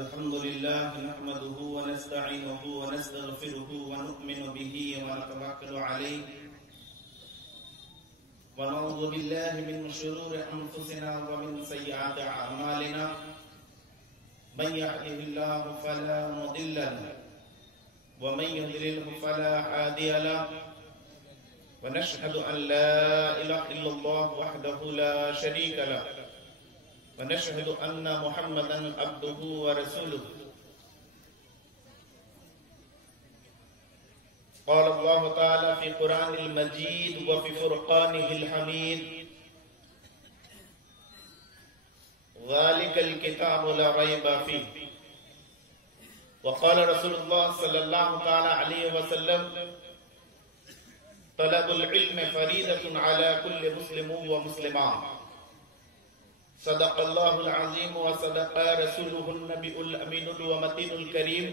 الحمد لله نحمده ونستعينه ونستغفره ونؤمن به ونتوكل عليه ونعوذ بالله من شرور أنفسنا ومن سيئات أعمالنا من يهده الله فلا مضل له ومن يضلله فلا هادي له ونشهد أن لا إله إلا الله وحده لا شريك له ونشهد أن محمدا عبده ورسوله قال الله تعالى في قرآن المجيد وفي فرقانه الحميد ذلك الكتاب لا ريب فيه وقال رسول الله صلى الله تعالى عليه وسلم طلب العلم فريضة على كل مسلم ومسلمة صدق الله العظيم وصدق رسوله النبي الأمين الومتين الكريم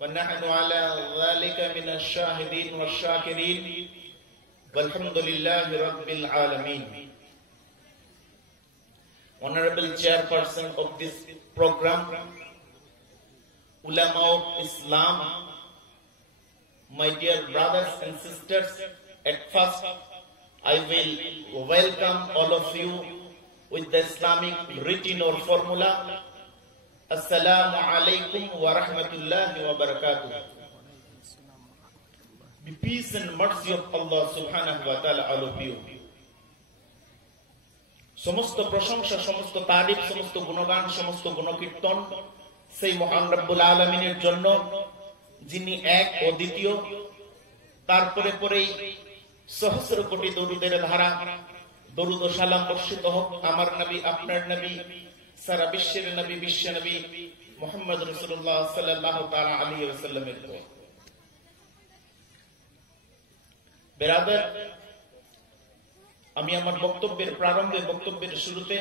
ونحن على ذلك من الشاهدين والشاكرين والحمد لله رب العالمين. Honorable Chairperson of this program, Ulama of Islam, my dear brothers and sisters, at first I will welcome all of you with the Islamic greeting or formula. Assalamu alaikum wa rahmatullahi wa barakatuh. The peace and mercy of Allah subhanahu wa ta'ala all of you. সমস্ত প্রশংসা, সমস্ত তারিফ, সমস্ত গুণগান, সমস্ত গুণকীর্তন সেই মহান রব্বুল আলামিনের জন্য, যিনি এক ও দ্বিতীয়। তারপরে পরেই সহস্র কোটি দরুদের ধারা দরুদ ও সালাম বর্ষিত হোক আমার নবী, আপনার নবী, সারা বিশ্বের নবী, বিশ্ব নবী মুহাম্মদ রাসূলুল্লাহ সাল্লাল্লাহু তাআলা আলাইহি ওয়াসাল্লামের উপর। বেরাদার, আমি আমার বক্তব্যের প্রারম্ভে, বক্তব্যের শুরুতে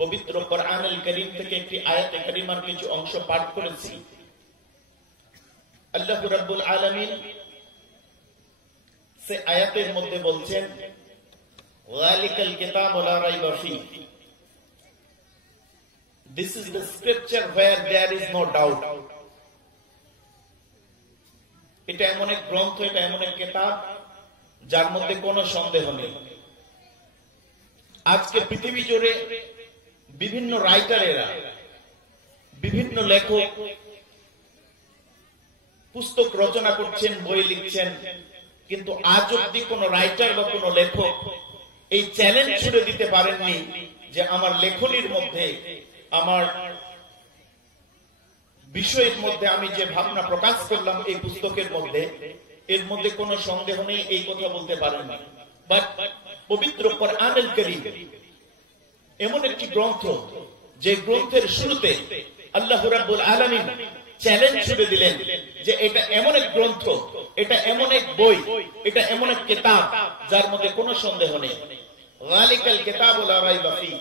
পবিত্র কোরআনুল কারীম থেকে একটি আয়াতে কারিমার কিছু অংশ পাঠ করেছি। আল্লাহ রাব্বুল আলামিন সে আয়াতের মধ্যে বলছেন, যালিকাল কিতাবু লা রাইবা ফীহ। This is the scripture where there is no doubt. এটা এমন এক গ্রন্থ, এটা এমন এক কিতাব যার মধ্যে কোনো সন্দেহ নেই। আজকে পৃথিবী জুড়ে বিভিন্ন রাইটারেরা, বিভিন্ন লেখক পুস্তক রচনা করছেন, বই লিখছেন, কিন্তু আজ অব্দি কোন রাইটার বা কোন লেখক এই চ্যালেঞ্জ ছুড়ে দিতে পারেননি যে আমার লেখনীর মধ্যে, আমার বিষয়ের মধ্যে আমি যে ভাবনা প্রকাশ করলাম এই পুস্তকের মধ্যে, এর মধ্যে কোনো সন্দেহ নেই, এই কথা বলতে পারেননি। বাট পবিত্র কোরআনুল কারীম এমন একটি গ্রন্থ, যে গ্রন্থের শুরুতে আল্লাহ রাব্বুল আলামিন চ্যালেঞ্জ ছুড়ে দিলেন যে এটা এমন এক গ্রন্থ, এটা এমন এক বই, এটা এমন এক কিতাব যার মধ্যে কোনো সন্দেহ নেই। যালিকাল কিতাবু লা রাইবা ফীহ।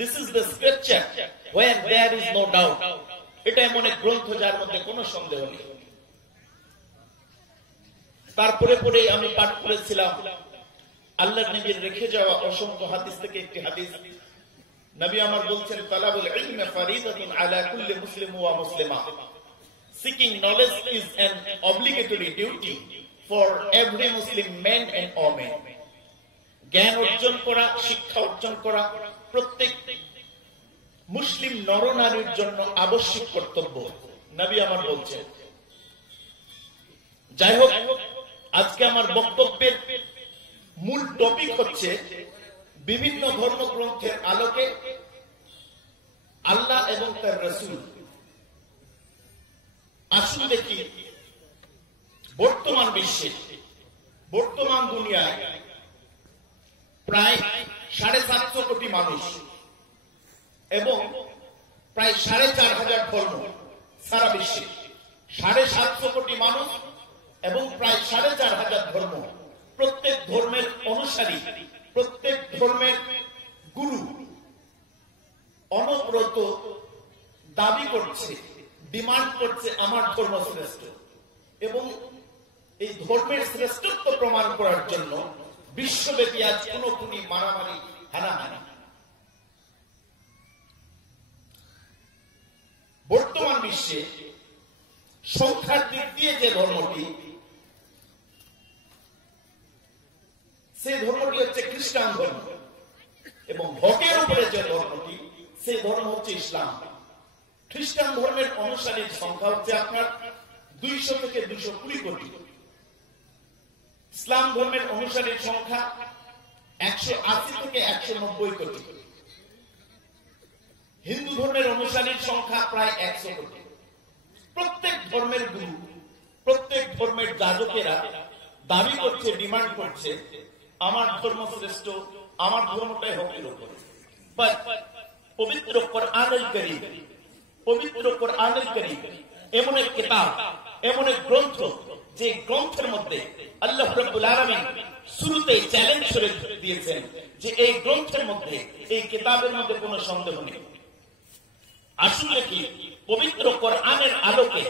This is the scripture where there is no doubt. এটা এমন এক গ্রন্থ যার মধ্যে কোনো সন্দেহ নেই। তারপরে পরে আমি পাঠ করেছিলাম আল্লাহর নবীর রেখে যাওয়া অসংখ্য হাদিস থেকে একটি হাদিস। নবী আমার বলছেন, তালাবুল ইলমি ফারিদাতুন আলা কুল্লি মুসলিম ওয়া মুসলিমা। Seeking knowledge is an obligatory duty for every Muslim man and woman. জ্ঞান অর্জন করা, শিক্ষা অর্জন করা প্রত্যেক মুসলিম নরনারীর জন্য আবশ্যক কর্তব্য, নবী আমার বলছেন। যাই হোক, আজকে আমার বক্তব্যের মূল টপিক হচ্ছে বিভিন্ন ধর্মগ্রন্থের আলোকে আল্লাহ এবং তার রাসূল। আসুন দেখি বর্তমান বিশ্বে, বর্তমান দুনিয়ায় প্রায় 750 কোটি মানুষ এবং প্রায় 4500 ধর্ম সারা বিশ্বে। 750 কোটি মানুষ এবং প্রায় 4500 ধর্ম। প্রত্যেক ধর্মের অনুসারী, প্রত্যেক ধর্মের গুরু অনবরত দাবি করছে, ডিমান্ড করছে আমার ধর্ম শ্রেষ্ঠ, এবং এই ধর্মের শ্রেষ্ঠত্ব প্রমাণ করার জন্য বিশ্বব্যাপী আজ কোন মারামারি, হানাহানি। বিশ্বে সংখ্যার দিক দিয়ে যে ধর্মটি, সেই ধর্মটি হচ্ছে খ্রিস্টান ধর্ম, এবং ভোটের উপরে যে ধর্মটি, সেই ধর্ম হচ্ছে ইসলাম। খ্রিস্টান ধর্মের অনুসারীর সংখ্যা হচ্ছে আপনার 200 থেকে 220 কোটি। ইসলাম ধর্মের অনুসারীর সংখ্যা 180 থেকে 190 কোটি। হিন্দু ধর্মের অনুসারীর সংখ্যা প্রায় 100 কোটি। প্রত্যেক ধর্মের গুরু, প্রত্যেক ধর্মের যাজকেরা দাবি করছে, ডিমান্ড করছে, আমার ধর্ম শ্রেষ্ঠ, আমার ধর্মটাই হকের উপরে। পবিত্র কোরআনুল কারীম, পবিত্র কোরআনুল কারীম এমন এক কিতাব, এমন এক গ্রন্থ, যে গ্রন্থের মধ্যে আল্লাহ রাব্বুল আলামিন শুরুতে চ্যালেঞ্জ করে দিয়েছেন যে এই গ্রন্থের মধ্যে, এই কিতাবের মধ্যে কোনো সন্দেহ নেই। আসলে কি পবিত্র কোরআনের আলোকে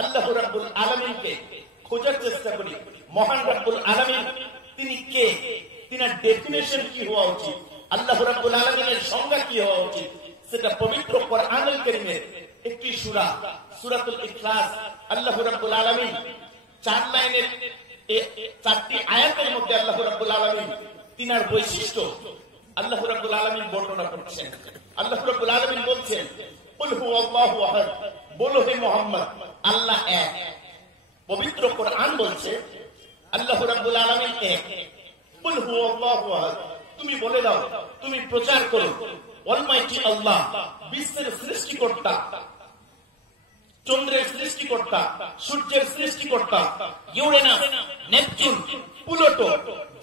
আল্লাহ রাব্বুল আলামিনকে খোঁজার চেষ্টা করি। মহান রাব্বুল আলামিন তিনি কে, তিনার ডেফিনেশন কি হওয়া উচিত, আল্লাহ রাব্বুল আলামিনের সংজ্ঞা কি হওয়া উচিত, সেটা পবিত্র কোরআনুল কারীমের একটি সূরা, সূরাতুল ইখলাস, আল্লাহ রাব্বুল আলামিন 4 লাইনের 4টি আয়াতের মধ্যে আল্লাহ রাব্বুল আলামিন তিনার বৈশিষ্ট্য আল্লাহ রাব্বুল আলামিন বর্ণনা করছেন। আল্লাহ রাব্বুল আলামিন বলছেন, কুল হুয়াল্লাহু আহাদ, বলো হে মুহাম্মদ আল্লাহ এক। পবিত্র কোরআন বলছে আল্লাহ রাব্বুল আলামিন এক। কুল হুয়াল্লাহু আহাদ, তুমি বলে দাও, তুমি প্রচার করো, অলমাইটি আল্লাহ, বিশ্বের সৃষ্টিকর্তা, চন্দ্রের সৃষ্টিকর্তা, সূর্যের সৃষ্টিকর্তা, ইউরেনাস, নেপচুন, প্লুটো,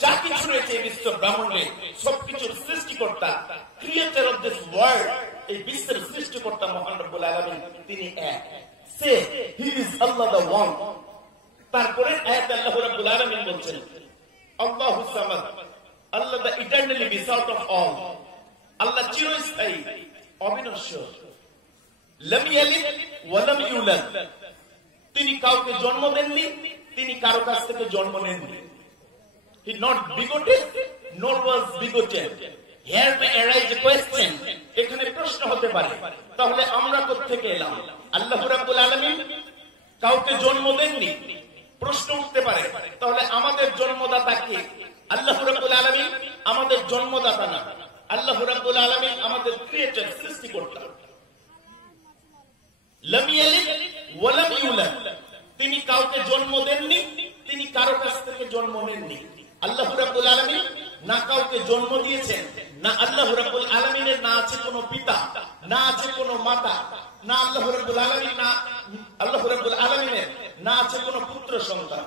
যা কিছু রয়েছে এই বিশ্ব ব্রহ্মাণ্ডে, সবকিছুর সৃষ্টিকর্তা, ক্রিয়েটর অফ দিস ওয়ার্ল্ড, এই বিশ্বের সৃষ্টিকর্তা মহান রব্বুল আলামিন তিনি এক। সে he is Allah the one. তারপরে আয়াতে আল্লাহ রাব্বুল আলামিন বলছেন, আল্লাহুস সামাদ, Allah the eternally besought of all, আল্লাহ চিরস্থায়ী, অবিনশ্বর। লাম ইয়ালিদ ওয়া লাম ইউলাদ, তিনি কাউকে জন্ম দেননি, তিনি কারো কাছ থেকে জন্ম নেননি। He not begotten nor was begotten. Here may arise a question, এখানে প্রশ্ন হতে পারে, তাহলে আমরা কোথা থেকে এলাম? আল্লাহ রাব্বুল আলামিন কাউকে জন্ম দেননি, প্রশ্ন উঠতে পারে, তাহলে আমাদের জন্মদাতা কে? আল্লাহ রাব্বুল আলামিন আমাদের জন্মদাতা না, আল্লাহ রাব্বুল আলামিন আমাদের ক্রিয়েটর, সৃষ্টিকর্তা। লাম ইয়ালিদ ওয়া লাম ইউলাদ, তিনি কাউকে জন্ম দেননি, তিনি কারো কাছ থেকে জন্ম নেননি। আল্লাহ রাব্বুল আলামিন না কাউকে জন্ম দিয়েছেন, না আল্লাহ রাব্বুল আলামিনের না আছে কোনো পিতা, না আছে কোনো মাতা, না আল্লাহ রাব্বুল আলামিন, না আল্লাহ রাব্বুল আলামিনের না আছে কোনো পুত্র সন্তান।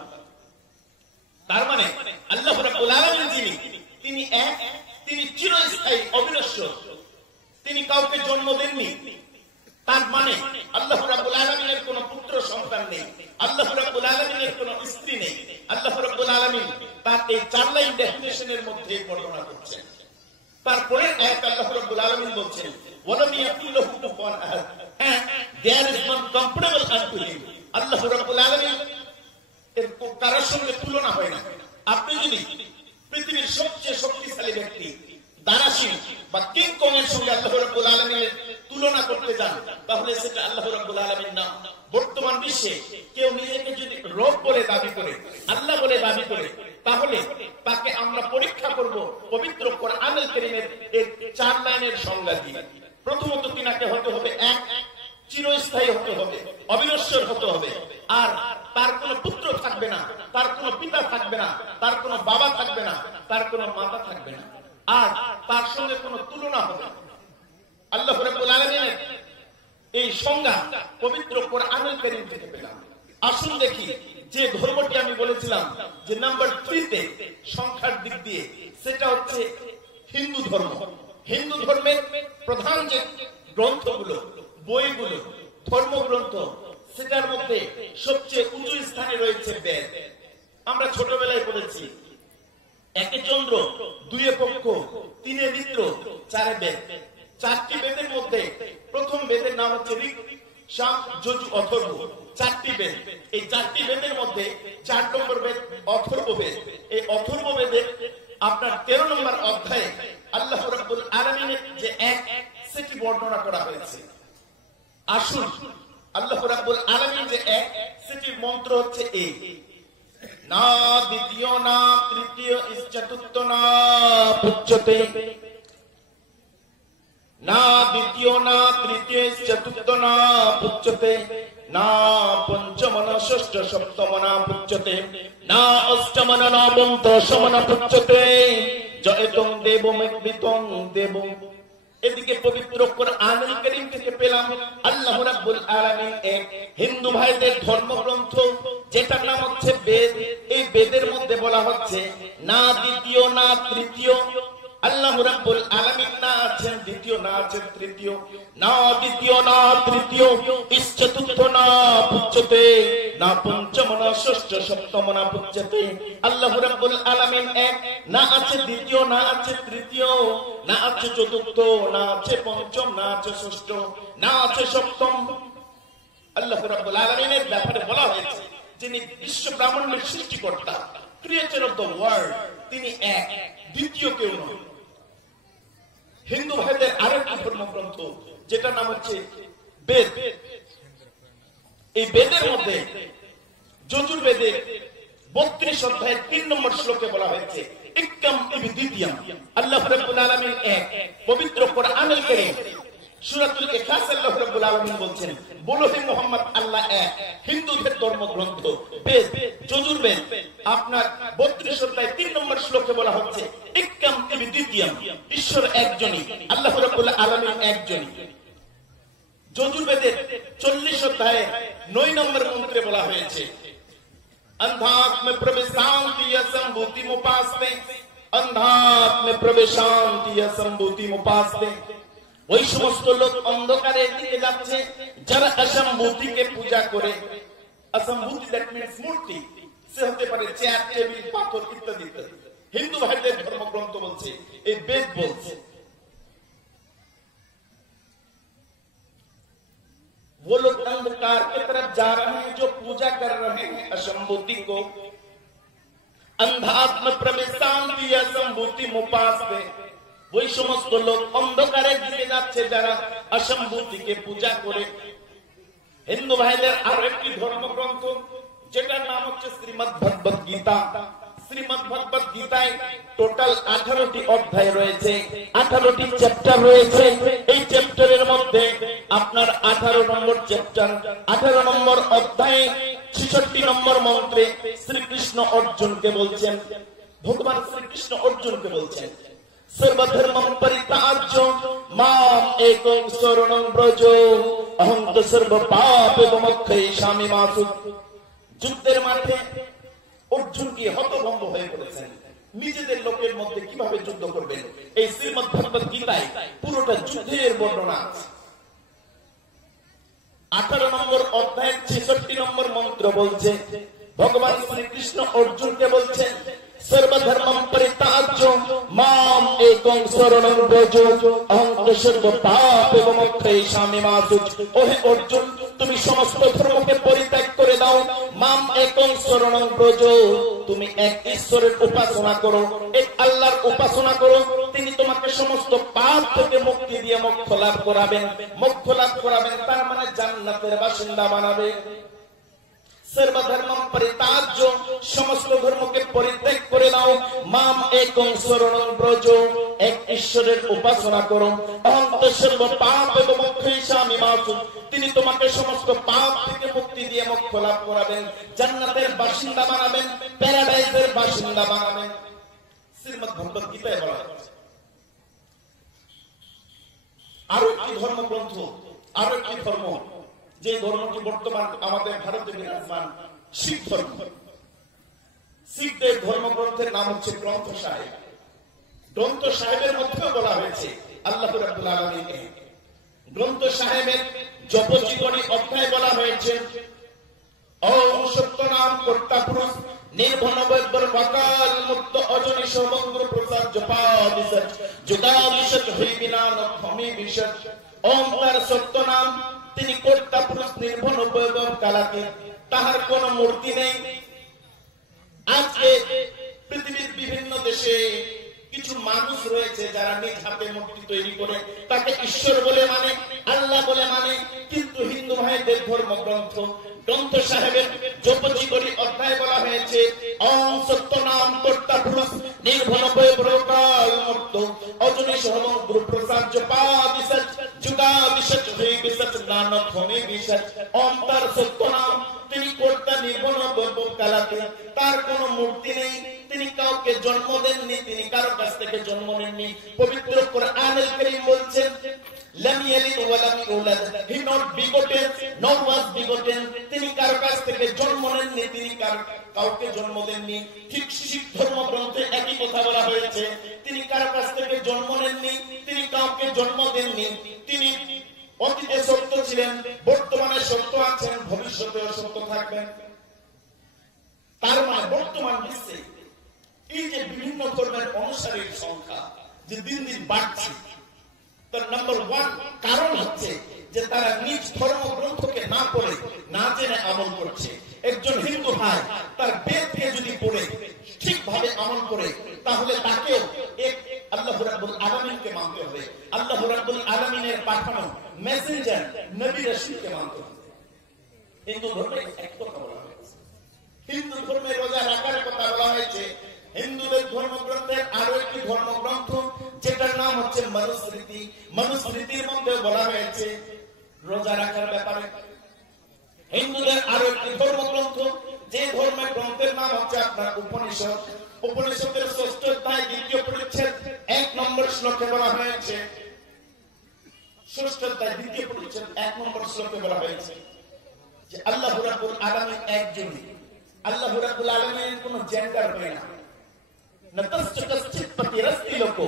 তার মানে আল্লাহ রাব্বুল আলামিন যিনি, তিনি এক, তিনি চিরস্থায়ী, অবিনশ্বর, তিনি কাউকে জন্ম দেননি। তার মানে আল্লাহ রাব্বুল আলামিনের কোনো পুত্র সন্তান নেই, আল্লাহ রাব্বুল আলামিনের কোনো স্ত্রী নেই। আল্লাহ রাব্বুল আলামিন তার এই 4 লাইন ডেফিনিশনের মধ্যে বর্ণনা করছেন। তারপরে আয়াত আল্লাহ রাব্বুল আলামিন বলছেন, ওয়ালাম ইয়াকুল লাহু কুফুয়ান আহাদ, there is not comparable unto him. আল্লাহ রাব্বুল আলামিন এর কারোর সঙ্গে তুলনা হয় না। আপনি যদি পৃথিবীর সবচেয়ে শক্তিশালী ব্যক্তি দারাসিং বা কিং কং এর সঙ্গে আল্লাহ রাব্বুল আলামিনের তুলনা করতে যান, তাহলে সেটা আল্লাহ রাব্বুল আলামিন না। বর্তমান বিশ্বে কেউ নিজেকে যদি রব বলে দাবি করে, আল্লাহ বলে দাবি করে, তাহলে তাকে আমরা পরীক্ষা করব পবিত্র কোরআনুল কারীমের এই 4 লাইনের সংজ্ঞা দিয়ে। প্রথমত তিনাকে হতে হবে এক, চিরস্থায়ী হতে হবে, অবিনশ্বর হতে হবে, আর তার কোনো পুত্র থাকবে না, তার কোনো পিতা থাকবে না, তার কোনো বাবা থাকবে না, তার কোনো মাতা থাকবে না, আর তার সঙ্গে কোনো তুলনা হবে না। আল্লাহ রাব্বুল আলামিনের এই সংজ্ঞা পবিত্র কোরআনুল কারীম থেকে পেলাম। আসুন দেখি যে ধর্মটি আমি বলেছিলাম যে নাম্বার 3 তে সংখ্যার দিক দিয়ে, সেটা হচ্ছে হিন্দু ধর্ম। হিন্দু ধর্মের প্রধান যে গ্রন্থগুলো, বইগুলো, ধর্মগ্রন্থ, সেটার মধ্যে সবচেয়ে উঁচু স্থানে রয়েছে বেদ। আমরা ছোটবেলায় পড়েছি, একে চন্দ্র, দুয়ে পক্ষ, তিনে মিত্র, চারে বেদ। 4টি বেদের মধ্যে প্রথম বেদের নাম হচ্ছে ঋক, সাম, যজু, অথর্ব। 4টি বেদ। এই 4টি বেদের মধ্যে 4 নম্বর বেদ অথর্ব বেদ। এই অথর্ব বেদের আপনার 13 নম্বর অধ্যায়ে আল্লাহ রাব্বুল আলামিনের যে এক, সেটি বর্ণনা করা হয়েছে। আসুন আল্লাহ রাব্বুল আলামিন যে এক, সেটির মন্ত্র হচ্ছে এই, না দ্বিতীয় না তৃতীয় চতুর্থ না পুচ্ছতে, না দ্বিতীয় না তৃতীয় চতুর্থ না পুচ্ছতে, না পঞ্চম না ষষ্ঠ সপ্তম না পুচ্ছতে, না অষ্টম না নবম দশম না পুচ্ছতে, জয়তং দেবমেকৃতং দেব। এদিকে পবিত্র কোরআনুল কারীম থেকে পেলাম আল্লাহ রাব্বুল আলামিন এক হিন্দু ভাইদের ধর্মগ্রন্থ, যেটার নাম হচ্ছে বেদ। এই বেদের মধ্যে বলা হচ্ছে না দ্বিতীয় না তৃতীয়, আল্লাহ রাব্বুল আলামিন না আছেন দ্বিতীয়, না আছেন তৃতীয়, না দ্বিতীয় না তৃতীয় চতুর্থ না পুচ্ছতে, না পঞ্চম না ষষ্ঠ সপ্তম না পুচ্ছতে। আল্লাহ রাব্বুল আলামিন এক, না আছে দ্বিতীয়, না আছে তৃতীয়, না আছে চতুর্থ, না আছে পঞ্চম, না আছে ষষ্ঠ, না আছে সপ্তম। আল্লাহ রাব্বুল আলামিনের ব্যাপারে বলা হয়েছে যিনি বিশ্ব ব্রহ্মাণ্ডের সৃষ্টিকর্তা, ক্রিয়েটর অফ দ্য ওয়ার্ল্ড, তিনি এক, দ্বিতীয় কেউ নয়। হিন্দু ভাইদের আরেকটি ধর্মগ্রন্থ যেটা নাম হচ্ছে বেদ। এই বেদের মধ্যে যজুর্বেদে 32 অধ্যায়ের 3 নম্বর শ্লোকে বলা হয়েছে ইক্কাম ইবি দ্বিতীয়ম। আল্লাহ রাব্বুল আলামিন এক, পবিত্র কোরআনুল কারীম সূরাতুল ইখলাস আল্লাহ রাব্বুল আলামিন বলছেন, বলো হে মুহাম্মদ আল্লাহ এক। হিন্দুদের ধর্মগ্রন্থ বেদ যজুর্বেদ আপনার 32 অধ্যায় 3 নম্বর শ্লোকে বলা হচ্ছে ইক্কাম ইবি দ্বিতীয়ম, ঈশ্বর একজনই, আল্লাহ রাব্বুল আলামিন একজনই। যজুর্বেদের 40 অধ্যায়ে 9 নম্বর মন্ত্রে বলা হয়েছে अंधात्म प्रवेशांति असंभूति मुपास्ते, अंधात्म प्रवेशांति असंभूति मुपास्ते। ওই সমস্ত লোক অন্ধকারের দিকে যাচ্ছে যারা অসম্ভূতিকে পূজা করে। অসম্ভূতি দ্যাট মিন্স মূর্তি, সে হতে পারে চেয়ার, টেবিল, পাথর ইত্যাদি ইত্যাদি। হিন্দু ভাইদের ধর্মগ্রন্থ বলছে, এই বেদ বলছে वो लोग अंधकार की तरफ जा रहे हैं जो पूजा कर रहे हैं असंभूति को। अंधात्म प्रवेशांति असंभूति मुपास्ते, ওই সমস্ত লোক অন্ধকারের দিকে যাচ্ছে যারা অসম্ভূতিকে পূজা করে। হিন্দু ভাইদের আরো একটি ধর্মগ্রন্থ যেটার নাম হচ্ছে শ্রীমদ্ ভগবত গীতা। শ্রীমদ্ ভগবত গীতায় টোটাল 18টি অধ্যায় রয়েছে, 18টি চ্যাপ্টার রয়েছে। এই চ্যাপ্টারের মধ্যে আপনার 18 নম্বর চ্যাপ্টার, 18 নম্বর অধ্যায়ে 66 নম্বর মন্ত্রে শ্রীকৃষ্ণ অর্জুনকে বলছেন, ভগবান শ্রীকৃষ্ণ অর্জুনকে বলছেন সর্বধর্মম পরিত্যাজ্য মাম একং শরণং ব্রজ অহং তু সর্ব পাপে বিমুক্তৈষামি মা সুখ। যুদ্ধের মাঠে অর্জুন কি হতভম্ব হয়ে পড়েছেন, নিজেদের লোকের মধ্যে কিভাবে যুদ্ধ করবেন। এই শ্রীমদ্ ভগবত গীতায় পুরোটা যুদ্ধের বর্ণনা আছে। 18 নম্বর অধ্যায়ের 66 নম্বর মন্ত্র বলছে, ভগবান শ্রীকৃষ্ণ অর্জুনকে বলছেন সর্বধর্মম পরিত্যাজ্য মাম একং শরণং ব্রজ অহং তু সর্ব পাপে বিমুক্তৈষামি মা সুখ। ওহে অর্জুন, তুমি সমস্ত ধর্মকে পরিত্যাগ করে দাও, মাম একং শরণং ব্রজ, তুমি এক ঈশ্বরের উপাসনা করো, এক আল্লাহর উপাসনা করো। তিনি তোমাকে সমস্ত পাপ থেকে মুক্তি দিয়ে মোক্ষ লাভ করাবেন। মোক্ষ লাভ করাবেন তার মানে জান্নাতের বাসিন্দা বানাবে। সর্বধর্মম পরিত্যাজ্য, সমস্ত ধর্মকে পরিত্যাগ করে দাও, মাম একং শরণং ব্রজ, এক ঈশ্বরের উপাসনা করো, অহং তু সর্ব পাপে বিমুক্তৈষামি মা সুখ, তিনি তোমাকে সমস্ত পাপ থেকে মুক্তি দিয়ে মোক্ষ লাভ করাবেন, জান্নাতের বাসিন্দা বানাবেন, প্যারাডাইসের বাসিন্দা বানাবেন। শ্রীমদ্ ভগবত গীতায় বলা হয়েছে। আরো একটি ধর্মগ্রন্থ, আরো একটি ধর্ম, যে ধর্মটি বর্তমান আমাদের ভারতে বিরাজমান, শিখ ধর্ম। শিখদের ধর্মগ্রন্থের নাম হচ্ছে গ্রন্থ সাহেব। গ্রন্থ সাহেবের মধ্যেও বলা হয়েছে আল্লাহ রাব্বুল আলামিনকে। গ্রন্থ সাহেবের জপজীবনী অধ্যায় বলা হয়েছে ওম সত্যনাম কর্তা পুরুষ নির্ভন বৈবর বাকাল মুক্ত অজনি সবঙ্গ প্রসাদ জপা বিসত জুদা বিসত হই বিনা নখমি বিসত। ওম তার সত্য নাম, তিনি কর্তা পুরুষ, নির্ভন বৈভব কালাকে, তাহার কোন মূর্তি নেই। আজকে পৃথিবীর বিভিন্ন দেশে কিছু মানুষ রয়েছে যারা নিজ হাতে মূর্তি তৈরি করে তাকে ঈশ্বর বলে মানে, আল্লাহ বলে মানে, কিন্তু হিন্দু ভাইদের ধর্মগ্রন্থ গ্রন্থ সাহেবের জপজীবনী অধ্যায় বলা হয়েছে অং সত্য নাম কর্তা পুরুষ নির্ভন বৈভ্রকাল মুক্ত অজনী সহম গুরু প্রসাদ জপা বিসচ যুগা বিসচ হয়ে বিসচ নানক হমে বিসচ ওম তার সত্য নাম, তিনি কর্তা নির্ভন বৈভ্রকালাতে, তার কোনো মূর্তি নেই, তিনি কাউকে জন্ম দেননি, তিনি কারো কাছ থেকে জন্ম নেননি। পবিত্র কোরআনুল কারীম বলছেন লাম ইয়ালিদ ওয়া লাম ইউলাদ, হি নট বিগটেন নট ওয়াজ বিগটেন, তিনি কারো কাছ থেকে জন্ম নেননি, তিনি কাউকে জন্ম দেননি। ঠিক শিখ ধর্মগ্রন্থে একই কথা বলা হয়েছে, তিনি কারো কাছ থেকে জন্ম নেননি, তিনি কাউকে জন্ম দেননি। তিনি অতীতে সত্য ছিলেন, বর্তমানে সত্য আছেন, ভবিষ্যতেও সত্য থাকবেন। তার মানে বর্তমান বিশ্বে এই যে বিভিন্ন ধর্মের অনুসারীর সংখ্যা যে দিন দিন বাড়ছে, তার নাম্বার 1 কারণ হচ্ছে যে তারা নিজ ধর্মগ্রন্থকে না পড়ে না জেনে আমল করছে। একজন হিন্দু ভাই তার বেদকে যদি পড়ে ঠিকভাবে আমল করে, তাহলে তাকেও এক আল্লাহ রাব্বুল আলামিনকে মানতে হবে, আল্লাহ রাব্বুল আলামিনের পাঠানো মেসেঞ্জার নবী রাসূলকে মানতে হবে। হিন্দু ধর্মে এক কথা বলা হয়েছে, হিন্দু ধর্মে রোজা রাখার কথা বলা হয়েছে। হিন্দুদের ধর্মগ্রন্থের আরো একটি ধর্মগ্রন্থ যেটার নাম হচ্ছে মনুস্মৃতি, মনুস্মৃতির মধ্যে বলা হয়েছে রোজা রাখার ব্যাপারে। হিন্দুদের আরো একটি ধর্মগ্রন্থ, যে ধর্মের গ্রন্থের নাম হচ্ছে আপনার উপনিষদ, উপনিষদের 6ষ্ঠ অধ্যায় 2য় পরিচ্ছেদ 1 নম্বর শ্লোকে বলা হয়েছে, 6ষ্ঠ অধ্যায় 2য় পরিচ্ছেদ 1 নম্বর শ্লোকে বলা হয়েছে যে আল্লাহ রাব্বুল আলামিন একজনই। আল্লাহ রাব্বুল আলামিনের কোনো জেন্ডার হয় না, না তস্চিৎ প্রতিরস্তি লোক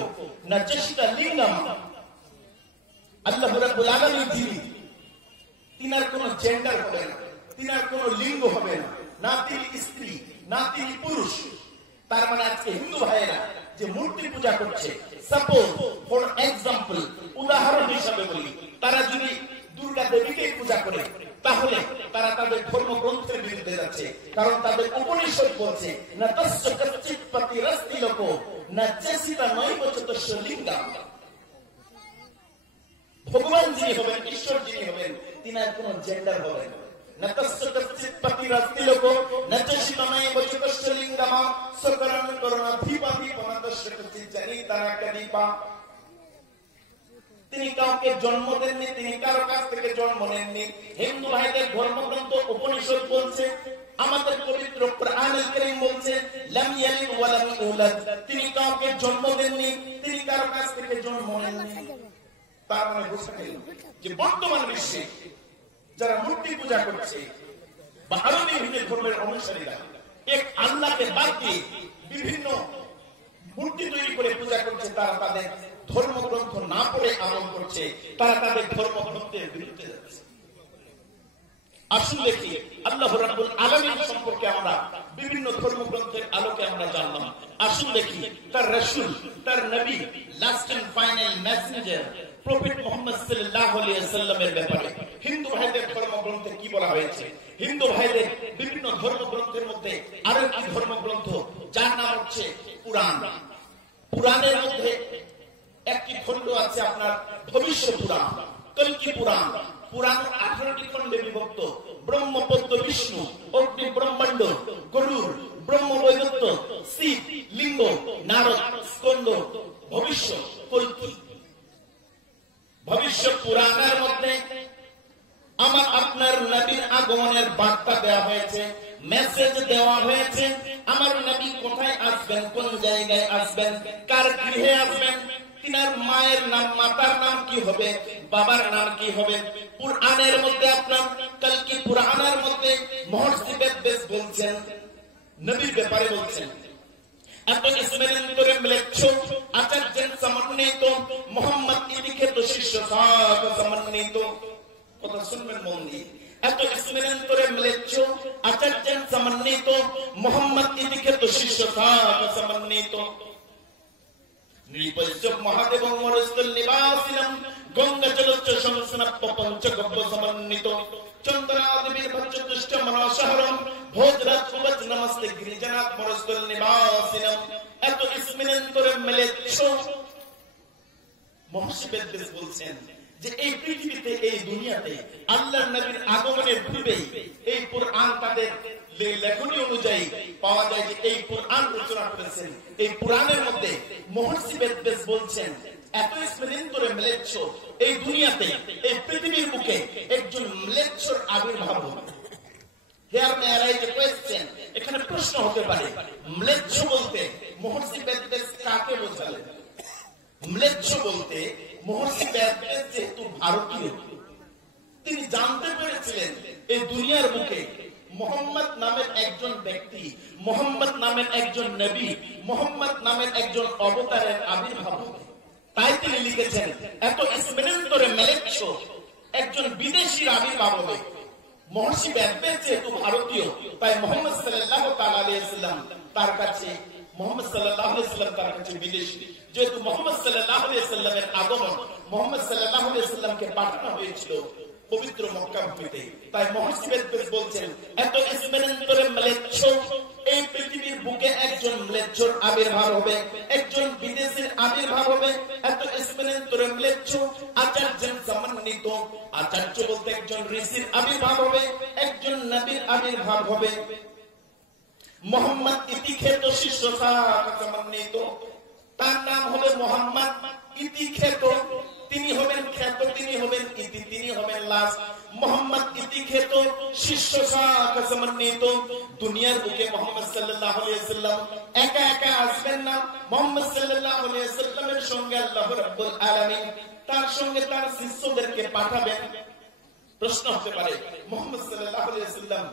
না চেষ্টা লিঙ্গম। আল্লাহ রাব্বুল আলামিন যিনি, তিনার কোনো জেন্ডার হবে না, তিনার কোনো লিঙ্গ হবে না, না তিনি স্ত্রী না তিনি পুরুষ। তার মানে আজকে হিন্দু ভাইয়েরা যে মূর্তি পূজা করছে, সাপোজ ফর এক্সাম্পল উদাহরণ হিসাবে বলি, তারা যদি দুর্গা দেবীকে পূজা করে, তাহলে তারা তাদের ধর্মগ্রন্থের বিরুদ্ধে যাচ্ছে। কারণ তাদের উপনিষদ বলছে না তস্চিৎ প্রতিরস্তি লোক না চেষ্টা নৈব চতুর্শ লিঙ্গা। ভগবান যিনি হবেন, ঈশ্বর যিনি হবেন, তিনার কোন জেন্ডার হবে না। না তস্চিৎ প্রতিরস্তি লোক না চেষ্টা নৈব চতুর্শ লিঙ্গা সকরণ করোনা ধীপাধি পনাদস্য জানি তারা কদিপা। তিনি কাউকে জন্ম দেননি, তিনি কারো কাছ থেকে জন্ম নেননি। হিন্দু ভাইদের ধর্মগ্রন্থ উপনিষদ বলছে, আমাদের পবিত্র কোরআনুল কারীম বলছে লাম ইয়ালিদ ওয়া লাম ইউলাদ, তিনি কাউকে জন্ম দেননি, তিনি কারো কাছ থেকে জন্ম নেননি। তার মানে বোঝা গেল যে বর্তমান বিশ্বে যারা মূর্তি পূজা করছে বা আরো বিভিন্ন ধর্মের অনুসারীরা এক আল্লাহকে বাদ দিয়ে বিভিন্ন মূর্তি তৈরি করে পূজা করছে, তারা তাদের ধর্মগ্রন্থ না পড়ে আমল করছে, তারা তাদের ধর্মগ্রন্থের বিরুদ্ধে যাচ্ছে। আসুন দেখি আল্লাহ রাব্বুল আলামিন সম্পর্কে আমরা বিভিন্ন ধর্মগ্রন্থের আলোকে আমরা জানলাম। আসুন দেখি তার রাসূল, তার নবী, last and final messenger prophet Muhammad সাল্লাল্লাহু আলাইহি ওয়াসাল্লামের ব্যাপারে হিন্দু ভাইদের ধর্মগ্রন্থে কি বলা হয়েছে। হিন্দু ভাইদের বিভিন্ন ধর্মগ্রন্থের মধ্যে আরো একটি ধর্মগ্রন্থ যার নাম হচ্ছে পুরাণ। পুরাণের মধ্যে একটি খণ্ড আছে আপনার ভবিষ্য পুরাণ, কল্কি পুরাণ। পুরাণ 18টি খণ্ডে বিভক্ত। ব্রহ্মপদ্ম, বিষ্ণু, অগ্নি, ব্রহ্মাণ্ড, গরুড়, ব্রহ্মবৈবর্ত, শিব, লিঙ্গ, নারদ, স্কন্দ, ভবিষ্য, কল্কি। ভবিষ্য পুরাণের মধ্যে আমার আপনার নবীর আগমনের বার্তা দেওয়া হয়েছে, মেসেজ দেওয়া হয়েছে। আমার নবী কোথায় আসবেন, কোন জায়গায় আসবেন, কার গৃহে আসবেন, তিনার মায়ের নাম, মাতার নাম কি হবে, বাবার নাম কি হবে। কুরআনের মধ্যে আপনার কলকি পুরাণের মধ্যে মহর্ষি বেদব্যাস বলছেন, নবীর ব্যাপারে বলছেন এত স্মরণেন্তরে ম্লেচ্ছ আচার্যেন সমন্বিত মোহাম্মদ ইদিক্ষেত শিষ্য সাক সমন্বিত। কথা শুনবেন মন দিয়ে। এত স্মরণেন্তরে ম্লেচ্ছ আচার্যেন সমন্বিত মোহাম্মদ ইদিক্ষেত শিষ্য সাক সমন্বিত। নৃপৈশ্চ মহাদেব মরস্থল নিবাসিনম গঙ্গা জলচ্চ সংস্নাপ্য পঞ্চগব্য সমন্বিত চন্দ্রাদেবীর ভজ্রদুষ্ট মনসহরম ভোজরাজ উবচ নমস্তে গিরিজনাথ মরস্থল নিবাসিনম। এত স্মরণেন্তরে ম্লেচ্ছ মহর্ষি বেদব্যাস বলছেন যে এই পৃথিবীতে এই দুনিয়াতে আল্লাহর নবীর আগমনের পূর্বেই এই কুরআন তাদের লেখনী অনুযায়ী পাওয়া যায় যে এই কুরআন রচনা করেছেন। এই কুরআনের মধ্যে মুহসি বেদবেস বলছেন এত স্মৃন্তরে ম্লেচ্ছ এই দুনিয়াতে এই পৃথিবীর মুখে একজন ম্লেচ্ছর আবির্ভাব হবে। এখানে প্রশ্ন হতে পারে ম্লেচ্ছ বলতে মুহসি বেদবেস কাকে বোঝালেন? ম্লেচ্ছ বলতে মুহসি বেদবেস যেহেতু ভারতীয়, তিনি জানতে পেরেছিলেন এই দুনিয়ার মুখে মোহাম্মদ নামের একজন ব্যক্তি, মোহাম্মদ নামের একজন নবী, মোহাম্মদ নামের একজন অবতারের আবির্ভাব হবে। তাই তিনি লিখেছেন এত স্মৃন্তরে ম্লেচ্ছ একজন বিদেশির আবির্ভাব হবে। মহর্ষি বেদবেস যেহেতু ভারতীয়, তাই মুহাম্মদ সাল্লাল্লাহু তাআলা আলাইহি ওয়াসাল্লাম তার কাছে, মুহাম্মদ সাল্লাল্লাহু আলাইহি ওয়াসাল্লাম তার কাছে বিদেশি। যেহেতু মুহাম্মদ সাল্লাল্লাহু আলাইহি ওয়াসাল্লামের আগমন, মুহাম্মদ সাল্লাল্লাহু আলাইহি ওয়াসাল্লামকে পাঠানো হয়েছিল পবিত্র মক্কা ভূমিতে, তাই মহর্ষি বেদবেস বলছেন এত স্মৃন্তরে ম্লেচ্ছ এই পৃথিবীর বুকে একজন ম্লেচ্ছর আবির্ভাব হবে, একজন বিদেশির আবির্ভাব হবে। এত স্মৃন্তরে ম্লেচ্ছ আচার্যের সমন্বিত, আচার্য বলতে একজন ঋষির আবির্ভাব হবে, একজন নবীর আবির্ভাব হবে। মোহাম্মদ ইতি খ্যাত শিষ্য সমন্বিত, তার নাম হবে মোহাম্মদ ইতি খ্যাত, তিনি হবেন খ্যাত, তিনি হবেন ইতি, তিনি হবেন লাশ। মোহাম্মদ ইতি খ্যাত শিষ্য শাখা সমন্বিত, দুনিয়ার বুকে মোহাম্মদ সাল্লাল্লাহু আলাইহি ওয়াসাল্লাম একা একা আসবেন না, মোহাম্মদ সাল্লাল্লাহু আলাইহি ওয়াসাল্লামের সঙ্গে আল্লাহ রাব্বুল আলামিন তার সঙ্গে তার শিষ্যদেরকে পাঠাবেন। প্রশ্ন হতে পারে মোহাম্মদ সাল্লাল্লাহু আলাইহি ওয়াসাল্লাম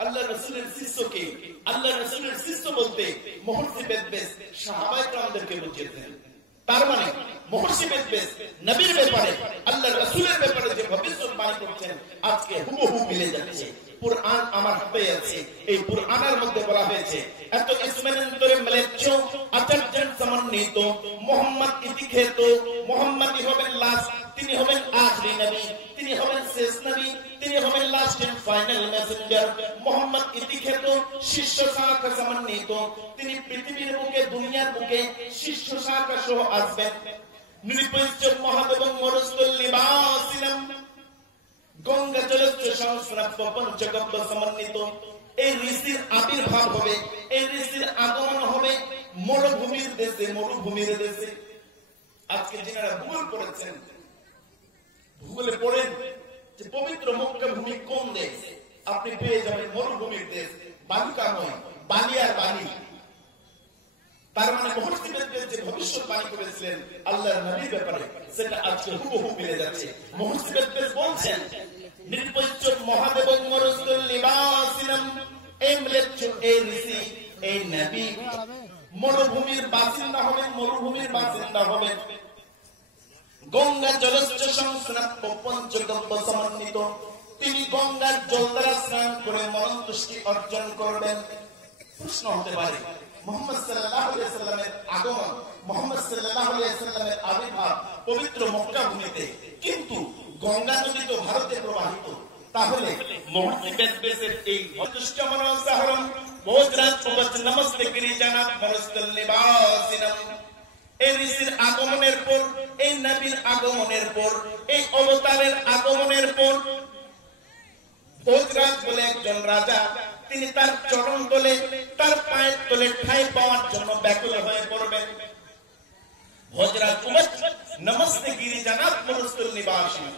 আল্লাহ রাসূলের শিষ্যকে, আল্লাহ রাসূলের শিষ্য বলতে মুহসি বেদবেস সাহাবায়ে কেরামদেরকে বুঝিয়েছেন। তার মানে মুহসি বেদবেস নবীর ব্যাপারে, আল্লাহ রাসূলের ব্যাপারে যে ভবিষ্যৎবাণী করছেন আজকে হুবহু মিলে যাচ্ছে। কুরআন আমার হাতে আছে, এই কুরআনের মধ্যে বলা হয়েছে এত স্মৃন্তরে ম্লেচ্ছ আচার্যের সমন্বিত, মুহাম্মদ ইতি খ্যাত, মুহাম্মদই হবেন লাস্ট, তিনি হবেন আখরি নবী, তিনি হবেন শেষ নবী, তিনি হবেন last and final messenger. Muhammad ইতি খ্যাত শিষ্য শাখা সমন্বিত, তিনি পৃথিবীর বুকে, দুনিয়ার বুকে শিষ্য শাখা সহ আসবেন। নিরপেক্ষ মহাদেব মরুস্থল নিবাসিনম, গঙ্গা জলস্য সংস্রব পঞ্চগব্য সমন্বিত, এই ঋষির আবির্ভাব হবে, এই ঋষির আগমন হবে মরুভূমির দেশে, মরুভূমির দেশে। আজকে যারা ভূগোল পড়েছেন, ভূগোলে পড়েন যে পবিত্র মক্কা ভূমি কোন দেশ, আপনি পেয়ে যাবেন মরুভূমির দেশ, বালুকা নয়, বালি আর বালি। তার মানে মুহসি বেদবেস যে ভবিষ্যৎবাণী করেছিলেন আল্লাহর নবীর ব্যাপারে, সেটা আজকে হুবহু মিলে যাচ্ছে। মুহসি বেদবেস বলছেন নিরপেক্ষ মহাদেব মরুস্থল নিবাসিনম, এই ম্লেচ্ছ, এই ঋষি, এই নবী মরুভূমির বাসিন্দা হবেন, মরুভূমির বাসিন্দা হবেন। গঙ্গা জলস্য সংস্রব পঞ্চগব্য সমন্বিত, তিনি গঙ্গার জল দ্বারা স্নান করে মরণ তুষ্টি অর্জন করবেন। প্রশ্ন হতে পারে মুহাম্মদ সাল্লাল্লাহু আলাইহি ওয়াসাল্লামের আগমন, মুহাম্মদ সাল্লাল্লাহু আলাইহি ওয়াসাল্লামের আবির্ভাব পবিত্র মক্কা ভূমিতে, কিন্তু গঙ্গা নদী তো ভারতে প্রবাহিত, তাহলে মুহসি বেদবেসের এই অতুষ্ট মনোসাহরণ ভোজরাজ প্রবচ নমস্তে গিরিজানাথ মরুস্থল নিবাসিনম, এই ঋষির আগমনের পর, এই নবীর আগমনের পর, এই অবতারের আগমনের পর ভোজরাজ বলে একজন রাজা, তিনি তার চরণ তলে, তার পায়ের তলে ঠাঁই পাওয়ার জন্য ব্যাকুল হয়ে পড়বেন। ভোজরাজ প্রবচ নমস্তে গিরিজানাথ মরুস্থল নিবাসিনম।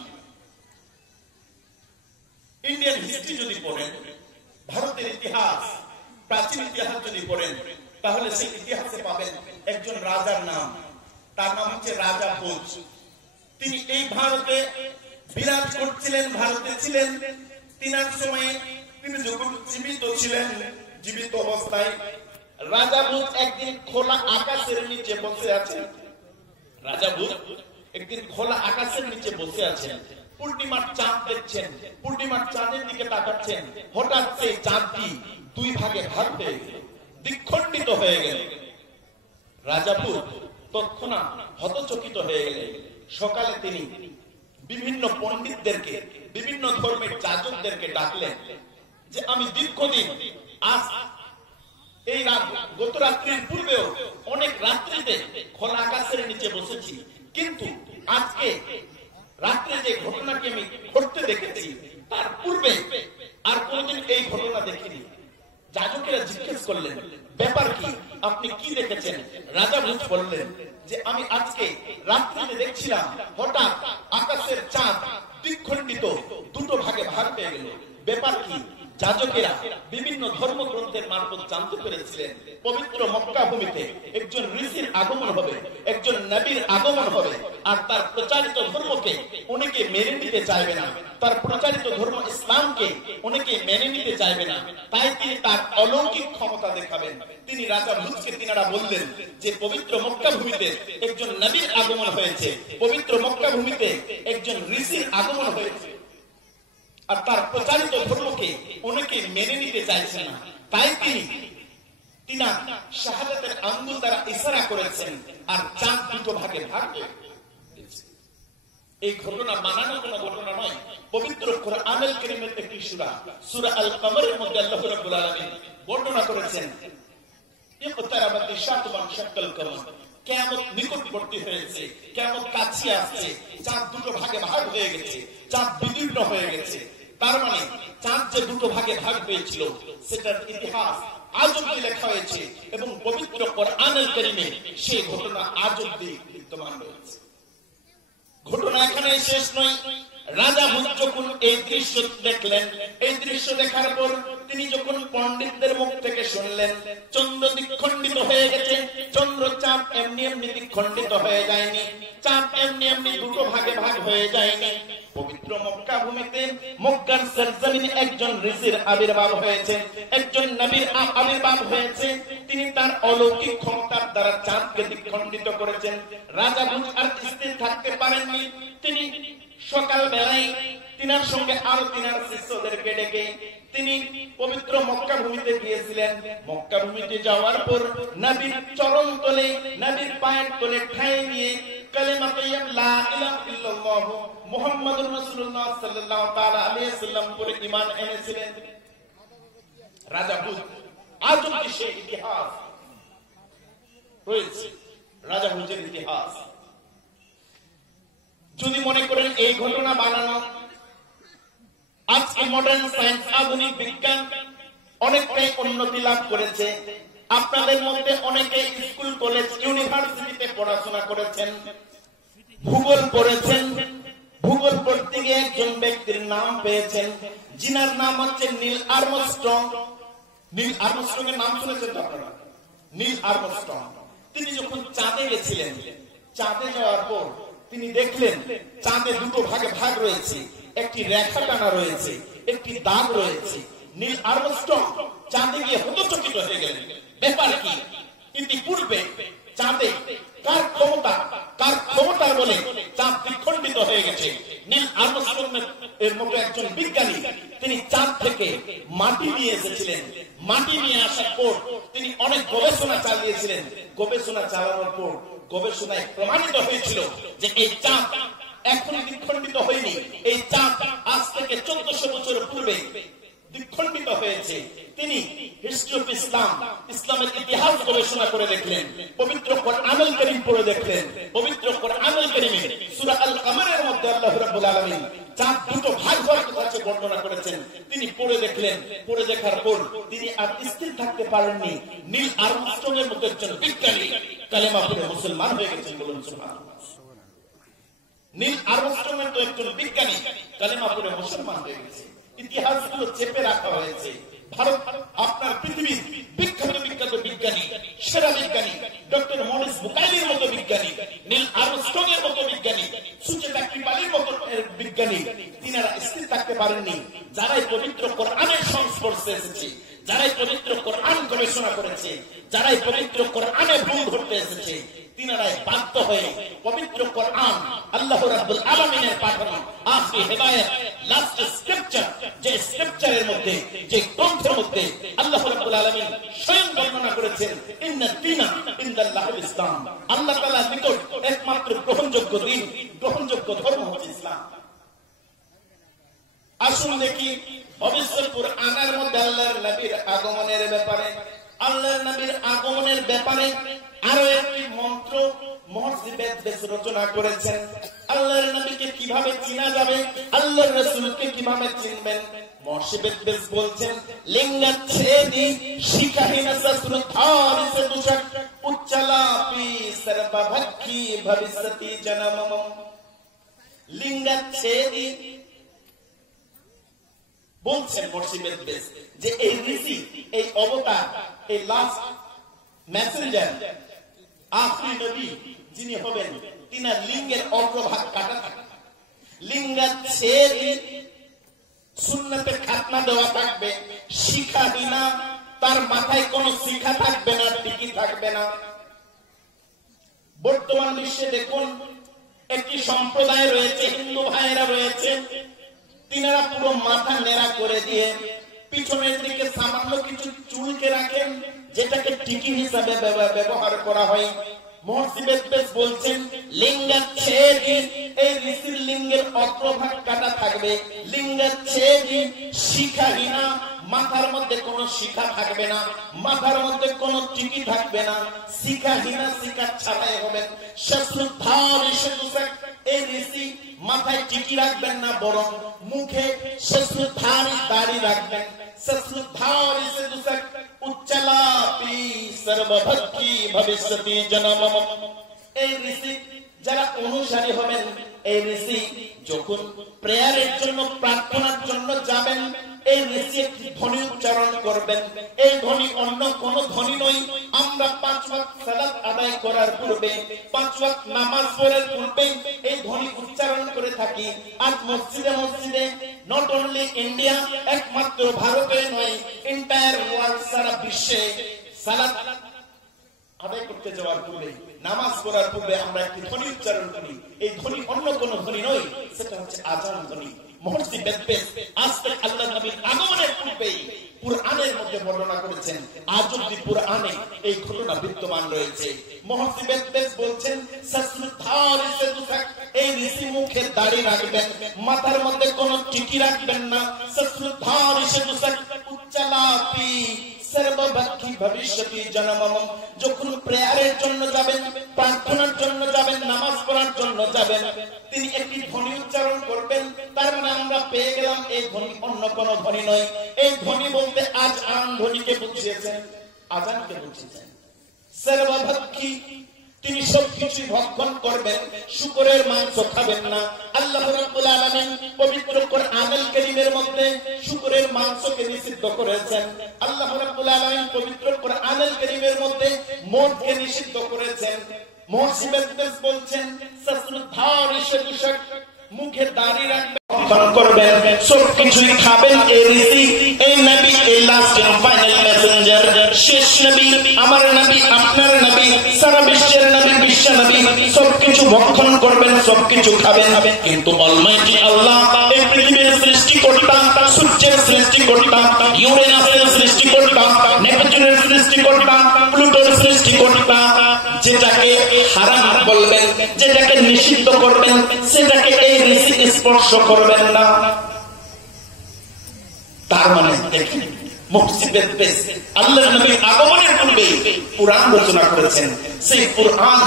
ইন্ডিয়ান হিস্ট্রি যদি পড়েন, ভারতের ইতিহাস, প্রাচীন ইতিহাস যদি পড়েন, তাহলে সেই ইতিহাসে পাবেন একজন রাজার নাম, তার নাম হচ্ছে রাজা ভোজ। তিনি এই ভারতে বিরাজ করছিলেন, ভারতে ছিলেন। তিনার সময়ে তিনি যখন জীবিত ছিলেন, জীবিত অবস্থায় রাজা ভোজ একদিন খোলা আকাশের নিচে বসে আছেন। রাজা ভোজ একদিন খোলা আকাশের নিচে বসে আছেন, পূর্ণিমার চাঁদ দেখছেন, পূর্ণিমার চাঁদের দিকে তাকাচ্ছেন। হঠাৎ সেই চাঁদটি দুই ভাগে ভাগ হয়ে গেল, দ্বিখণ্ডিত হয়ে গেল। রাজা ভোজ তৎক্ষণাৎ হতচকিত হয়ে গেলেন। সকালে তিনি বিভিন্ন পণ্ডিতদেরকে, বিভিন্ন ধর্মের যাজকদেরকে ডাকলেন যে আমি দীর্ঘদিন, আজ এই গত রাত্রির পূর্বেও অনেক রাত্রিতে খোলা আকাশের নিচে বসেছি, কিন্তু আজকে রাত্রে যে ঘটনাকে আমি ঘটতে দেখেছি তার পূর্বে আর কোনদিন এই ঘটনা দেখিনি। যাজকেরা জিজ্ঞেস করলেন, ব্যাপার কি, আপনি কি দেখেছেন? রাজা ভূত বললেন যে আমি আজকে রাত্রিতে দেখছিলাম হঠাৎ আকাশের চাঁদ দ্বিখণ্ডিত, দুটো ভাগে ভাগ হয়ে গেল। ব্যাপার কি? যাজকেরা বিভিন্ন ধর্মগ্রন্থের মারফত জানতে পেরেছিলেন পবিত্র মক্কা ভূমিতে একজন ঋষির আগমন হবে, একজন নবীর আগমন হবে, আর তার প্রচারিত ধর্মকে অনেকে মেনে নিতে চাইবে না, তার প্রচারিত ধর্ম ইসলামকে অনেকে মেনে নিতে চাইবে না। তাই তিনি তার অলৌকিক ক্ষমতা দেখাবেন। তিনি রাজা ভূতকে তিনারা বললেন যে পবিত্র মক্কা ভূমিতে একজন নবীর আগমন হয়েছে, পবিত্র মক্কা ভূমিতে একজন ঋষির আগমন হয়েছে, আর তার প্রচারিত ধর্মকে অনেকে মেনে নিতে চাইছে না। তাই তিনি শাহাদাতের আঙ্গুল দ্বারা ইশারা করেছেন, আর চাঁদ দুটো ভাগে ভাগ হয়ে গেছে। এই ঘটনা বানানো কোনো ঘটনা নয়, পবিত্র কোরআনুল কারীমের একটি সূরা, সূরা আল কমরের মধ্যে আল্লাহ রাব্বুল আলামিন বর্ণনা করেছেন, ইকতারাবাতি শাতু মান শাক্কাল কমর, কিয়ামত নিকটবর্তী হয়েছে, কিয়ামত কাছে আসছে, চাঁদ দুটো ভাগে ভাগ হয়ে গেছে, চাঁদ বিদীর্ণ হয়ে গেছে। তার মানে চাঁদ যে দুটো ভাগে ভাগ হয়েছিল সেটার ইতিহাস আজ অব্দি লেখা হয়েছে, এবং পবিত্র কোরআনুল কারীমে সেই ঘটনা আজ অব্দি বিদ্যমান রয়েছে। ঘটনা এখানে শেষ নয়। রাজা ভূত যখন এই দৃশ্য দেখলেন, এই দৃশ্য দেখার পর তিনি যখন পণ্ডিতদের মুখ থেকে শুনলেন চন্দ্র দ্বিখণ্ডিত হয়ে গেছে, চন্দ্র চাঁদ এমনি এমনি দ্বিখণ্ডিত হয়ে যায়নি, চাঁদ এমনি এমনি দুটো ভাগে ভাগ হয়ে যায়নি। পবিত্র মক্কা ভূমিতে মক্কার সরজমিনে একজন ঋষির আবির্ভাব হয়েছে, একজন নবীর আবির্ভাব হয়েছে। তিনি তার অলৌকিক ক্ষমতার দ্বারা চাঁদকে দ্বিখণ্ডিত করেছেন। রাজা ভূত আর স্থির থাকতে পারেননি। তিনি সকাল বেলায় তিনার সঙ্গে আরো তিনার শিষ্যদেরকে ডেকে তিনি পবিত্র মক্কা ভূমিতে গিয়েছিলেন। মক্কা ভূমিতে যাওয়ার পর নবীর চরণ তলে, নবীর পায়ের তলে ঠাঁই দিয়ে কালেমা তাইয়্যিব লা ইলাহা ইল্লাল্লাহ মুহাম্মাদুর রাসূলুল্লাহ সাল্লাল্লাহু তাআলা আলাইহি সাল্লাম পরে ঈমান এনেছিলেন। রাজা ভূত আজ অবধি সেই ইতিহাস রয়েছে, রাজা ভূতের ইতিহাস। যদি মনে করেন এই ঘটনা বানানো, আজকে মডার্ন সায়েন্স, আধুনিক বিজ্ঞান অনেকটাই উন্নতি লাভ করেছে। আপনাদের মধ্যে অনেকে স্কুল, কলেজ, ইউনিভার্সিটিতে পড়াশোনা করেছেন, ভূগোল পড়েছেন। ভূগোল পড়তে গিয়ে একজন ব্যক্তির নাম পেয়েছেন, যিনার নাম হচ্ছে নীল আর্মস্ট্রং। নীল আর্মস্ট্রং এর নাম শুনেছেন তো আপনারা? নীল আর্মস্ট্রং তিনি যখন চাঁদে গেছিলেন, চাঁদে যাওয়ার পর তিনি দেখলেন চাঁদে দুটো ভাগে ভাগ রয়েছে, একটি রেখা টানা রয়েছে, একটি দাগ রয়েছে। নীল আর্মস্ট্রং চাঁদে গিয়ে হতচকিত হয়ে গেলেন, ব্যাপার কি? ইতিপূর্বে চাঁদে কার ক্ষমতার বলে চাঁদ দ্বিখণ্ডিত হয়ে গেছে। নীল আর্মস্ট্রং এর মতো একজন বিজ্ঞানী তিনি চাঁদ থেকে মাটি নিয়ে এসেছিলেন। মাটি নিয়ে আসার পর তিনি অনেক গবেষণা চালিয়েছিলেন। গবেষণা চালানোর পর গবেষণায় প্রমাণিত হয়েছিল যে এই চাঁদ এখন দ্বিখণ্ডিত হয়নি, এই চাঁদ আজ থেকে 1400 বছর পূর্বে দ্বিখণ্ডিত হয়েছে। তিনি হিস্ট্রি অফ ইসলাম, ইসলামের ইতিহাস গবেষণা করে দেখলেন, পবিত্র কোরআনুল কারীম পড়ে দেখলেন। পবিত্র কোরআনুল কারীমে সূরা আল কমরের মধ্যে আল্লাহ রাব্বুল আলামিন চাঁদ দুটো ভাগ হওয়ার কথা বর্ণনা করেছেন। তিনি পড়ে দেখলেন, পড়ে দেখার পর তিনি আর স্থির থাকতে পারেননি। নীল আর্মস্ট্রং এর মতো একজন বিজ্ঞানী কালেমা পড়ে মুসলমান হয়ে গেছেন, বলুন সুবহানাল্লাহ। নীল আর্মস্ট্রং এর তো একজন বিজ্ঞানী কালেমা পড়ে মুসলমান হয়ে গেছে। ইতিহাসগুলো চেপে রাখা হয়েছে। ভারত আপনার পৃথিবীর বিখ্যাত বিখ্যাত বিজ্ঞানী, সেরা বিজ্ঞানী ডক্টর মরিস বুকাইলির মতো বিজ্ঞানী, নীল আর্মস্ট্রং এর মতো বিজ্ঞানী, সুচেতা কৃপালির মতো বিজ্ঞানী, তিনারা স্থির থাকতে পারেননি। যারাই পবিত্র কোরআনের সংস্পর্শে এসেছে, যারাই পবিত্র কোরআন গবেষণা করেছে, যারাই পবিত্র কোরআনে ভুল ধরতে এসেছে, তিনারাই বাধ্য হয়ে পবিত্র কোরআন আল্লাহ রাব্বুল আলামিনের পাঠানো আখরি হেদায়েত, লাস্ট স্ক্রিপচার, যে স্ক্রিপচারের মধ্যে, যে গ্রন্থের মধ্যে আল্লাহ রাব্বুল আলামিন স্বয়ং বর্ণনা করেছেন ইন্না দীনা ইনদাল্লাহিল ইসলাম, আল্লাহ তাআলার নিকট একমাত্র গ্রহণযোগ্য দিন, গ্রহণযোগ্য ধর্ম হচ্ছে ইসলাম। আসুন দেখি ভবিষ্যৎ কোরআনের মধ্যে আল্লাহর নবীর আগমনের ব্যাপারে, আল্লাহর নবীর আগমনের ব্যাপারে আরো একটি মন্ত্র মুহসিবেদ রচনা করেছেন আল্লাহর নবীকে কিভাবে চিনা যাবে, আল্লাহর রাসূলকে কিভাবে চিনবেন। মুহসিবেদ বলছেন লিঙ্গচ্ছেদি শিখাহীন সশ্রুধারি সে দুষক উচ্চলাপি সর্বভক্ষী ভবিষ্যতি জনমম। লিঙ্গচ্ছেদি বলছেন মুহসিবেদ যে এই ঋষি, এই অবতার, এই লাস্ট মেসেঞ্জার, আখরি নবী যিনি হবেন, তিনার লিঙ্গের অগ্রভাগ কাটা থাকবে। লিঙ্গচ্ছেদি সুন্নতে খাতনা দেওয়া থাকবে, শিখাহীনা, তার মাথায় কোনো শিখা থাকবে না, টিকি থাকবে না। বর্তমান বিশ্বে দেখুন একটি সম্প্রদায় রয়েছে, হিন্দু ভাইয়েরা রয়েছে, তিনারা পুরো মাথা নেড়া করে দিয়ে পিছনের দিকে সামান্য কিছু চুলকে রাখেন, যেটাকে টিকি হিসাবে ব্যবহার করা হয়। মুহসিবেদ বলছেন লিঙ্গচ্ছেদি, এই ঋষির লিঙ্গের অগ্রভাগ কাটা থাকবে। লিঙ্গচ্ছেদি শিখাহীনা, মাথার মধ্যে কোনো শিখা থাকবে না, মাথার মধ্যে কোনো টিকি থাকবে না, শিখাহীনা, শিখা ছাড়াই হবেন। শশ্রুধারি সে দুষক, এই ঋষি মাথায় টিকি রাখবেন না, বরং মুখে শশ্রুধারি দাড়ি রাখবেন। শশ্রুধারি সে দুষক উচ্চলাপি সর্বভক্ষী ভবিষ্যতি জনমম। এই ঋষি যারা অনুসারী হবেন, এই ঋষি যখন প্রেয়ারের জন্য, প্রার্থনার জন্য যাবেন, এই ঋষি একটি ধ্বনি উচ্চারণ করবেন। এই ধ্বনি অন্য কোন ধ্বনি নয়। আমরা 5 ওয়াক্ত সালাত আদায় করার পূর্বে, 5 ওয়াক্ত নামাজ পড়ার পূর্বে এই ধ্বনি উচ্চারণ করে থাকি। আজ মসজিদে মসজিদে, নট অনলি ইন্ডিয়া, একমাত্র ভারতে নয়, এন্টায়ার ওয়ার্ল্ড, সারা বিশ্বে সালাত আদায় করতে যাওয়ার পূর্বে, নামাজ পড়ার পূর্বে আমরা একটি ধ্বনি উচ্চারণ করি। এই ধ্বনি অন্য কোন ধ্বনি নয়, সেটা হচ্ছে আযান ধ্বনি। মুহসিবেদ আজ তক আল্লাহর নবীর আগমনের পূর্বে কুরআনের মধ্যে বর্ণনা করেছেন, আজ অবধি কুরআনে এই ঘটনা বিদ্যমান রয়েছে। মুহসিবেদ বলছেন শশ্রুধারি সে দুষক, এই ঋষি মুখে দাড়ি রাখবেন, মাথার মধ্যে কোনো টিকি রাখবেন না। শশ্রুধারি সে দুষক উচ্চলাপি সর্বভক্ষী ভবিষ্যতি জনমম। যখন প্রেয়ারের জন্য যাবেন, প্রার্থনার জন্য যাবেন, নামাজ পড়ার জন্য যাবেন, তিনি একটি ধ্বনি উচ্চারণ করবেন। তার মানে আমরা পেয়ে গেলাম এই ধ্বনি অন্য কোন ধ্বনি নয়। এই ধ্বনি বলতে আজ আন ধ্বনিকে বুঝিয়েছেন, আযানকে বুঝিয়েছেন। সর্বভক্ষী, তিনি সবকিছু ভক্ষণ করবেন, শুকরের মাংস খাবেন না। আল্লাহ রাব্বুল আলামিন পবিত্র কোরআনুল কারীমের মধ্যে শুকরের মাংসকে নিষিদ্ধ করেছেন। আল্লাহ রাব্বুল আলামিন পবিত্র কোরআনুল কারীমের মধ্যে মদকে নিষিদ্ধ করেছেন। মুহসিবেদ বলছেন শশ্রুধারি সে দুষক, মুখে দাড়ি রাখবেন, করবেন, সবকিছুই খাবেন। এই ঋষি, এই নবী, এই লাস্ট এন্ড ফাইনাল মেসেঞ্জার, শেষ নবী, আমার নবী, আপনার নবী, সারা বিশ্বের নবী, বিশ্ব নবী, সবকিছু ভক্ষণ করবেন, সবকিছু খাবেন। কিন্তু অলমাইটি আল্লাহ, এই পৃথিবীর সৃষ্টিকর্তা, সূর্যের সৃষ্টিকর্তা, ইউরেনাসের সৃষ্টিকর্তা, নেপচুনের সৃষ্টিকর্তা, প্লুটোর সৃষ্টিকর্তা, যেটাকে হারাম বলবেন, যেটাকে নিষিদ্ধ করবেন, সেটাকে এই ঋষি স্পর্শ করবেন না। তার মানে দেখেন, মুহসিবেদ আল্লাহর নবীর আগমনের পূর্বে কুরআন রচনা করেছেন। সেই কুরআন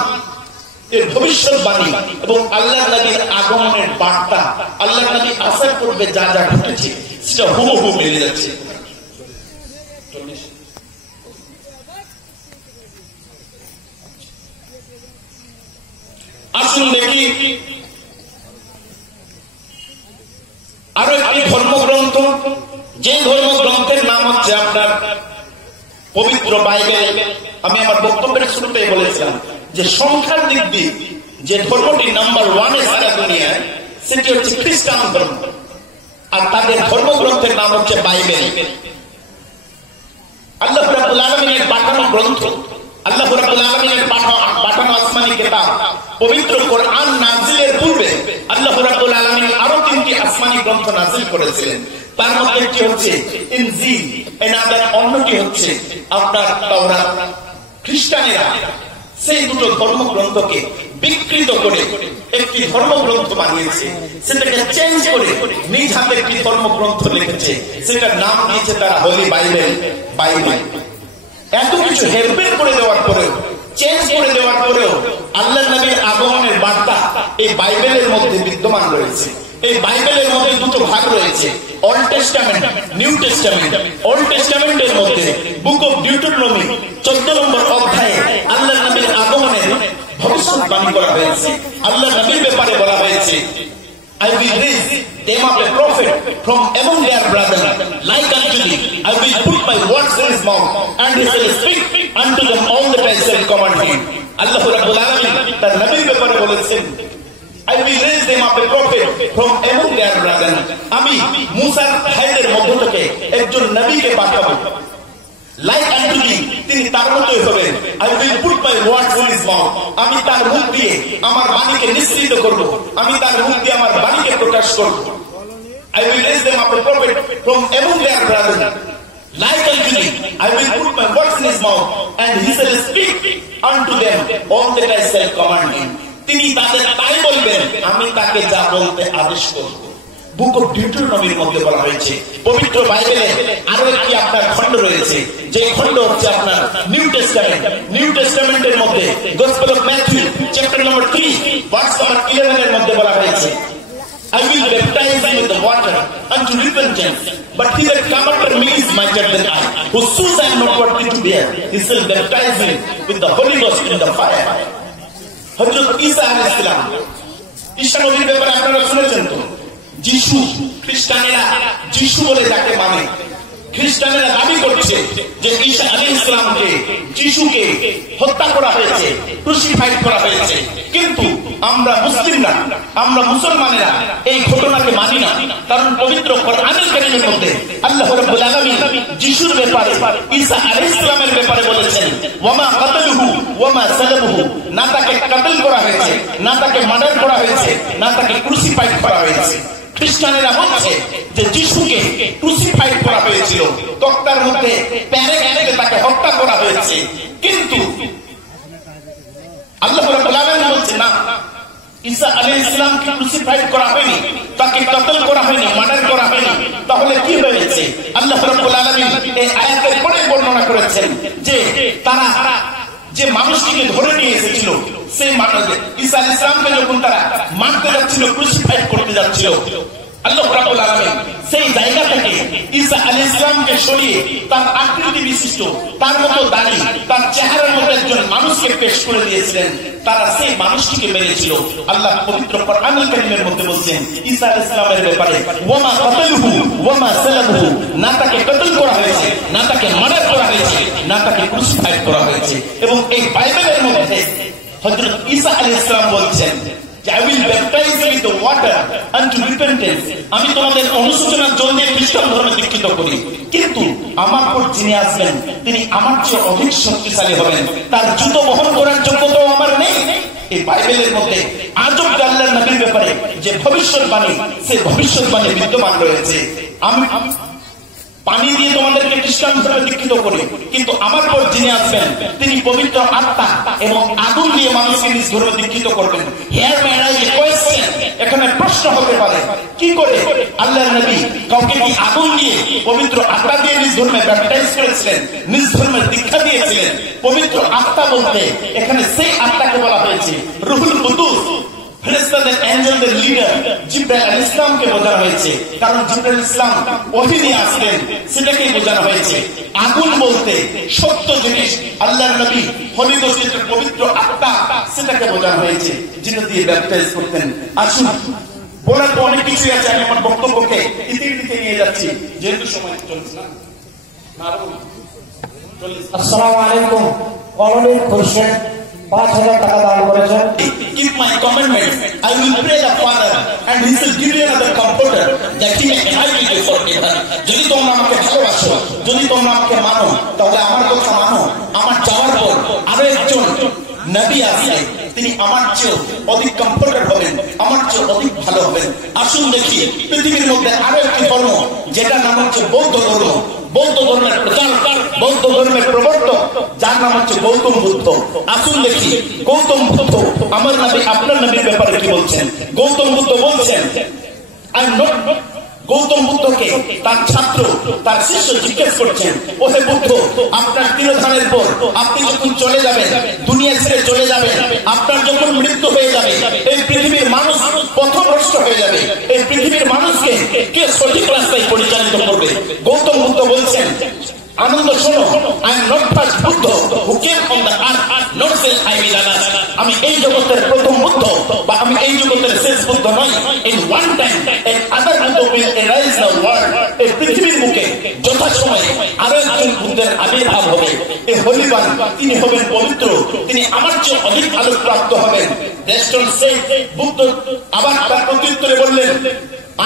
এর ভবিষ্যৎবাণী এবং আল্লাহর নবীর আগমনের বার্তা, আল্লাহর নবী আসার পূর্বে যা যা ঘটেছে সেটা হুবহু মিলে যাচ্ছে। আসুন দেখি আরো একটি ধর্মগ্রন্থ, যে ধর্মগ্রন্থের নাম হচ্ছে আপনার পবিত্র বাইবেল। আমি আমার বক্তব্যের শুরুতেই বলেছিলাম যে সংখ্যার দিক দিয়ে যে ধর্মটি নাম্বার 1 সারা দুনিয়ায়, সেটি হচ্ছে খ্রিস্টান ধর্ম, আর তাদের ধর্মগ্রন্থের নাম হচ্ছে বাইবেল। আল্লাহ রাব্বুল আলামিনের পাঠানো গ্রন্থ, আল্লাহ রাব্বুল আলামিনের পাঠানো আসমানি কিতাব, পবিত্র কোরআন নাজিলের পূর্বে আল্লাহ রাব্বুল আলামিন আরো 3টি আসমানি গ্রন্থ নাজিল করেছিলেন। তার মধ্যে একটি হচ্ছে ইনজিল, এনাদের অন্যটি হচ্ছে আপনার তাওরাত। খ্রিস্টানেরা সেই দুটো ধর্মগ্রন্থকে বিকৃত করে একটি ধর্মগ্রন্থ বানিয়েছে, সেটাকে চেঞ্জ করে নিজ হাতে একটি ধর্মগ্রন্থ লিখেছে, সেটার নাম দিয়েছে তারা হোলি বাইবেল। বাইবেল এত কিছু হেরফের করে দেওয়ার পরে চেঞ্জ করে দেওয়ার পরেও আল্লাহর নবীর আগমনের বার্তা এই বাইবেলের মধ্যে বিদ্যমান রয়েছে। এই বাইবেলের মধ্যে দুটো ভাগ রয়েছে, Old Testament, New Testament. Old টেস্টামেন্টের মধ্যে বুক অফ ডিউটেরোনমি 14 নম্বর অধ্যায়ে আল্লাহর নবীর আগমনের ভবিষ্যৎবাণী করা হয়েছে। আল্লাহর নবীর ব্যাপারে বলা হয়েছে, I will raise them up a prophet from among their brethren, like unto thee. I will put my words in his mouth, and he shall speak unto them all that I shall command him. Allah Rabbul Alamin তার নবীর ব্যাপারে বলেছেন, I will raise them up a prophet from among their brethren. আমি মুসার ভাইদের মধ্য থেকে একজন নবীকে পাঠাবো। Like unto thee, তিনি তার মতোই হবেন। I will put my words in his mouth. আমি তার মুখ দিয়ে আমার বাণীকে নিঃসৃত করব, আমি তার মুখ দিয়ে আমার বাণীকে প্রকাশ করব। I will raise them up a prophet from among their brethren. Like unto thee, I will put my words in his mouth, and he shall speak unto them all that I shall command him. তিনি তাদের তাই বলবেন, আমি তাকে যা বলতে আদেশ করব। বুক অফ ডিউটেরোনমির মধ্যে বলা হয়েছে। পবিত্র বাইবেলে আরো একটি আপনার খণ্ড রয়েছে, যে খণ্ড হচ্ছে আপনার নিউ টেস্টামেন্ট। নিউ টেস্টামেন্টের মধ্যে gospel of Matthew chapter number 3 verse নম্বর 11 এর মধ্যে বলা হয়েছে, I will baptize you with the water unto repentance, but he that cometh after me is mightier than I, whose shoes I am not worthy to bear. He shall baptize you with the Holy Ghost in the fire. হযরত ঈসা আলাইহিস সালাম, ঈসা নবীর ব্যাপারে আপনারা শুনেছেন তো? যিশু, খ্রিস্টানেরা যিশু বলে যাকে মানে, খ্রিস্টানেরা দাবি করছে যে ঈসা আলাইহিস সালামকে, যিশুকে হত্যা করা হয়েছে, ক্রুসিফাইড করা হয়েছে। কিন্তু আমরা মুসলিমরা, আমরা মুসলমানেরা এই ঘটনাকে মানি না। কারণ পবিত্র কোরআনুল কারীমের মধ্যে আল্লাহ রাব্বুল আলামিন যিশুর ব্যাপারে, ঈসা আলাইহিস সালামের ব্যাপারে বলেছেন, ওয়ামা কাতালুহু ওয়ামা সালাবুহু, না তাকে কতল করা হয়েছে, না তাকে মার্ডার করা হয়েছে, না তাকে ক্রুসিফাইড করা হয়েছে। খ্রিস্টানেরা বলছে যে যিশুকে ক্রুসিফাইড করা হয়েছিল, তক্তার মধ্যে প্যারে প্যারে তাকে হত্যা করা হয়েছে। কিন্তু আল্লাহ রাব্বুল আলামিন বলছেন, না, ঈসা আলাইহিস সালামকে ক্রুসিফাইড করা হয়নি, তাকে কতল করা হয়নি, মার্ডার করা হয়নি। তাহলে কি হয়েছে? আল্লাহ রাব্বুল আলামিন এই আয়াতের পরে বর্ণনা করেছেন যে তারা যে মানুষটিকে ধরে নিয়ে এসেছিল, সেই মানুষ ঈসা আলাইহিস সালামকে যখন তারা মারতে যাচ্ছিল, ক্রুসিফাইড করতে যাচ্ছিল, আল্লাহ রাব্বুল আলামিন সেই জায়গা থেকে ঈসা আলাইহিস সালামকে সরিয়ে তার আকৃতি বিশিষ্ট, তার মতো দাড়ি, তার চেহারার মতো একজন মানুষকে পেশ করে দিয়েছিলেন। তারা সেই মানুষটিকে মেরেছিল। আল্লাহ পবিত্র কোরআনুল কারীমের মধ্যে বলছেন ঈসা আলাইহিস সালামের ব্যাপারে, ওয়ামা কাতালুহু ওয়ামা সালাবুহু, না তাকে কতল করা হয়েছে, না তাকে মার্ডার করা হয়েছে, না তাকে ক্রুসিফাইড করা হয়েছে। এবং এই বাইবেলের মধ্যে হযরত ঈসা আলাইহিস সালাম বলছেন, I will baptize you with the water unto repentance. আমি তোমাদের অনুশোচনার জল দিয়ে খ্রিস্টান ধর্মে দীক্ষিত করি, কিন্তু আমার পর যিনি আসবেন তিনি আমার চেয়ে অধিক শক্তিশালী হবেন, তার জুতো বহন করার যোগ্যতাও আমার নেই। এই বাইবেলের মধ্যে আজব আল্লাহর নবীর ব্যাপারে যে ভবিষ্যৎবাণী, সেই ভবিষ্যৎবাণী বিদ্যমান রয়েছে। আমি পানি দিয়ে তোমাদেরকে খ্রিস্টান ধর্মে দীক্ষিত করি, কিন্তু আমার পর যিনি আসবেন তিনি পবিত্র আত্মা এবং আগুন দিয়ে মানুষকে নিজ ধর্মে দীক্ষিত করবেন। এখানে প্রশ্ন হতে পারে, কি করে আল্লাহর নবী কাউকে কি আগুন দিয়ে, পবিত্র আত্মা দিয়ে নিজ ধর্মে ব্যাপটাইজ করেছিলেন, নিজ ধর্মের দীক্ষা দিয়েছিলেন? পবিত্র আত্মা বলতে এখানে সেই আত্মাকে বলা হয়েছে রুহুল কুদুস, ফেরেশতাদের এঞ্জেলদের লিডার জিবরাইল আলাইহিস সালামকে বোঝানো হয়েছে। কারণ জিবরাইল আলাইহিস সালাম ওহী নিয়ে আসলেন, সেটাকেই বোঝানো হয়েছে। আগুন বলতে সত্য জিনিস, আল্লাহর নবী হলি গোষ্ঠীর পবিত্র আত্মা, সেটাকে বোঝানো হয়েছে, যেটা দিয়ে ব্যাপটাইজ করতেন। আসুন, বলার তো অনেক কিছুই আছে, আমি আমার বক্তব্যকে ইতির দিকে নিয়ে যাচ্ছি, যেহেতু সময় চলছে না। আসসালামু আলাইকুম। কলোনি হোসেন 5000 টাকা দান করেছেন। Keep my commandments. I will pray the Father, and He will give you another comforter, that He may guide you forever. যদি তোমরা আমাকে ভালোবাসো, যদি তোমরা আমাকে মানো, তাহলে আমার কথা মানো। আমার যাওয়ার পর আরো একজন নবী আসবে, তিনি আমার চেয়ে অধিক কমফোর্টার হবেন, আমার চেয়ে অধিক ভালো হবেন। আসুন দেখি পৃথিবীর মধ্যে আরো একটি ধর্ম, যেটা নাম হচ্ছে বৌদ্ধ ধর্ম। বৌদ্ধ ধর্মের প্রচার, বৌদ্ধ ধর্মের প্রবর্তক, যার নাম হচ্ছে গৌতম বুদ্ধ। আসুন দেখি গৌতম বুদ্ধ আমার নবী আপনার নবীর ব্যাপারে কি বলছেন। গৌতম বুদ্ধ বলছেন, গৌতম বুদ্ধকে তার ছাত্র তার শিষ্য জিজ্ঞেস করছেন, ওহে বুদ্ধ, আপনার তিরোধানের পর আপনি যখন চলে যাবেন, দুনিয়া ছেড়ে চলে যাবেন, আপনার যখন মৃত্যু হয়ে যাবে, এই পৃথিবীর মানুষ পথভ্রষ্ট হয়ে যাবে, এই পৃথিবীর মানুষকে কে সঠিক রাস্তায় পরিচালিত করবে? গৌতম বুদ্ধ বলছেন, আনন্দ শোনো, I am not first Buddha who came on the earth, not say I will alas. আমি এই জগতের প্রথম বুদ্ধ বা আমি এই জগতের শেষ বুদ্ধ নই। In one time, another Buddha will arise the world. এই পৃথিবীর বুকে যথাসময়ে আরো একজন বুদ্ধের আবির্ভাব হবে। এই হলিবান তিনি হবেন পবিত্র, তিনি আমার চেয়ে অধিক আলোক প্রাপ্ত হবেন। Deston say, বুদ্ধ আবার তার প্রত্যুত্তরে বললেন,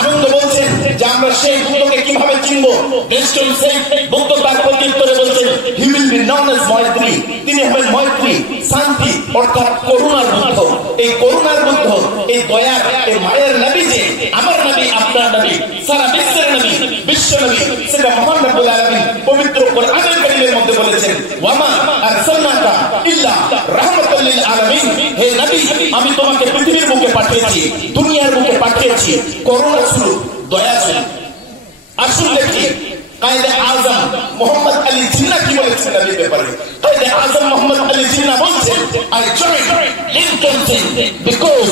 আনন্দ বলছেন যে আমরা সেই বুদ্ধকে কিভাবে চিনব? Deston say, বুদ্ধ তার প্রত্যুত্তরে বলছেন, he will be known as মৈত্রী, তিনি হবেন মৈত্রী, শান্তি অর্থাৎ করুণার বুদ্ধ। এই করুণার বুদ্ধ, এই দয়ার, এই মায়ের নবী যে আমার নবী, আপনার নবী, সারা বিশ্বের নবী, বিশ্ব নবী, সেটা মহান রব্বুল আলামিন পবিত্র কোরআনুল কারীমের মধ্যে বলেছেন, ওয়ামা আরসালনাকা ইল্লা রাহমাতাল লিল আলামিন। হে নবী, আমি তোমাকে পৃথিবীর বুকে পাঠিয়েছি, দুনিয়ার বুকে পাঠিয়েছি করুণা স্বরূপ, দয়া স্বরূপ। আসুন দেখি কায়েদে আজম মোহাম্মদ আলী জিন্নাহ কি বলেছেন নবীর ব্যাপারে। কায়েদে আজম মোহাম্মদ আলী জিন্নাহ বলছেন, I joined Lincoln because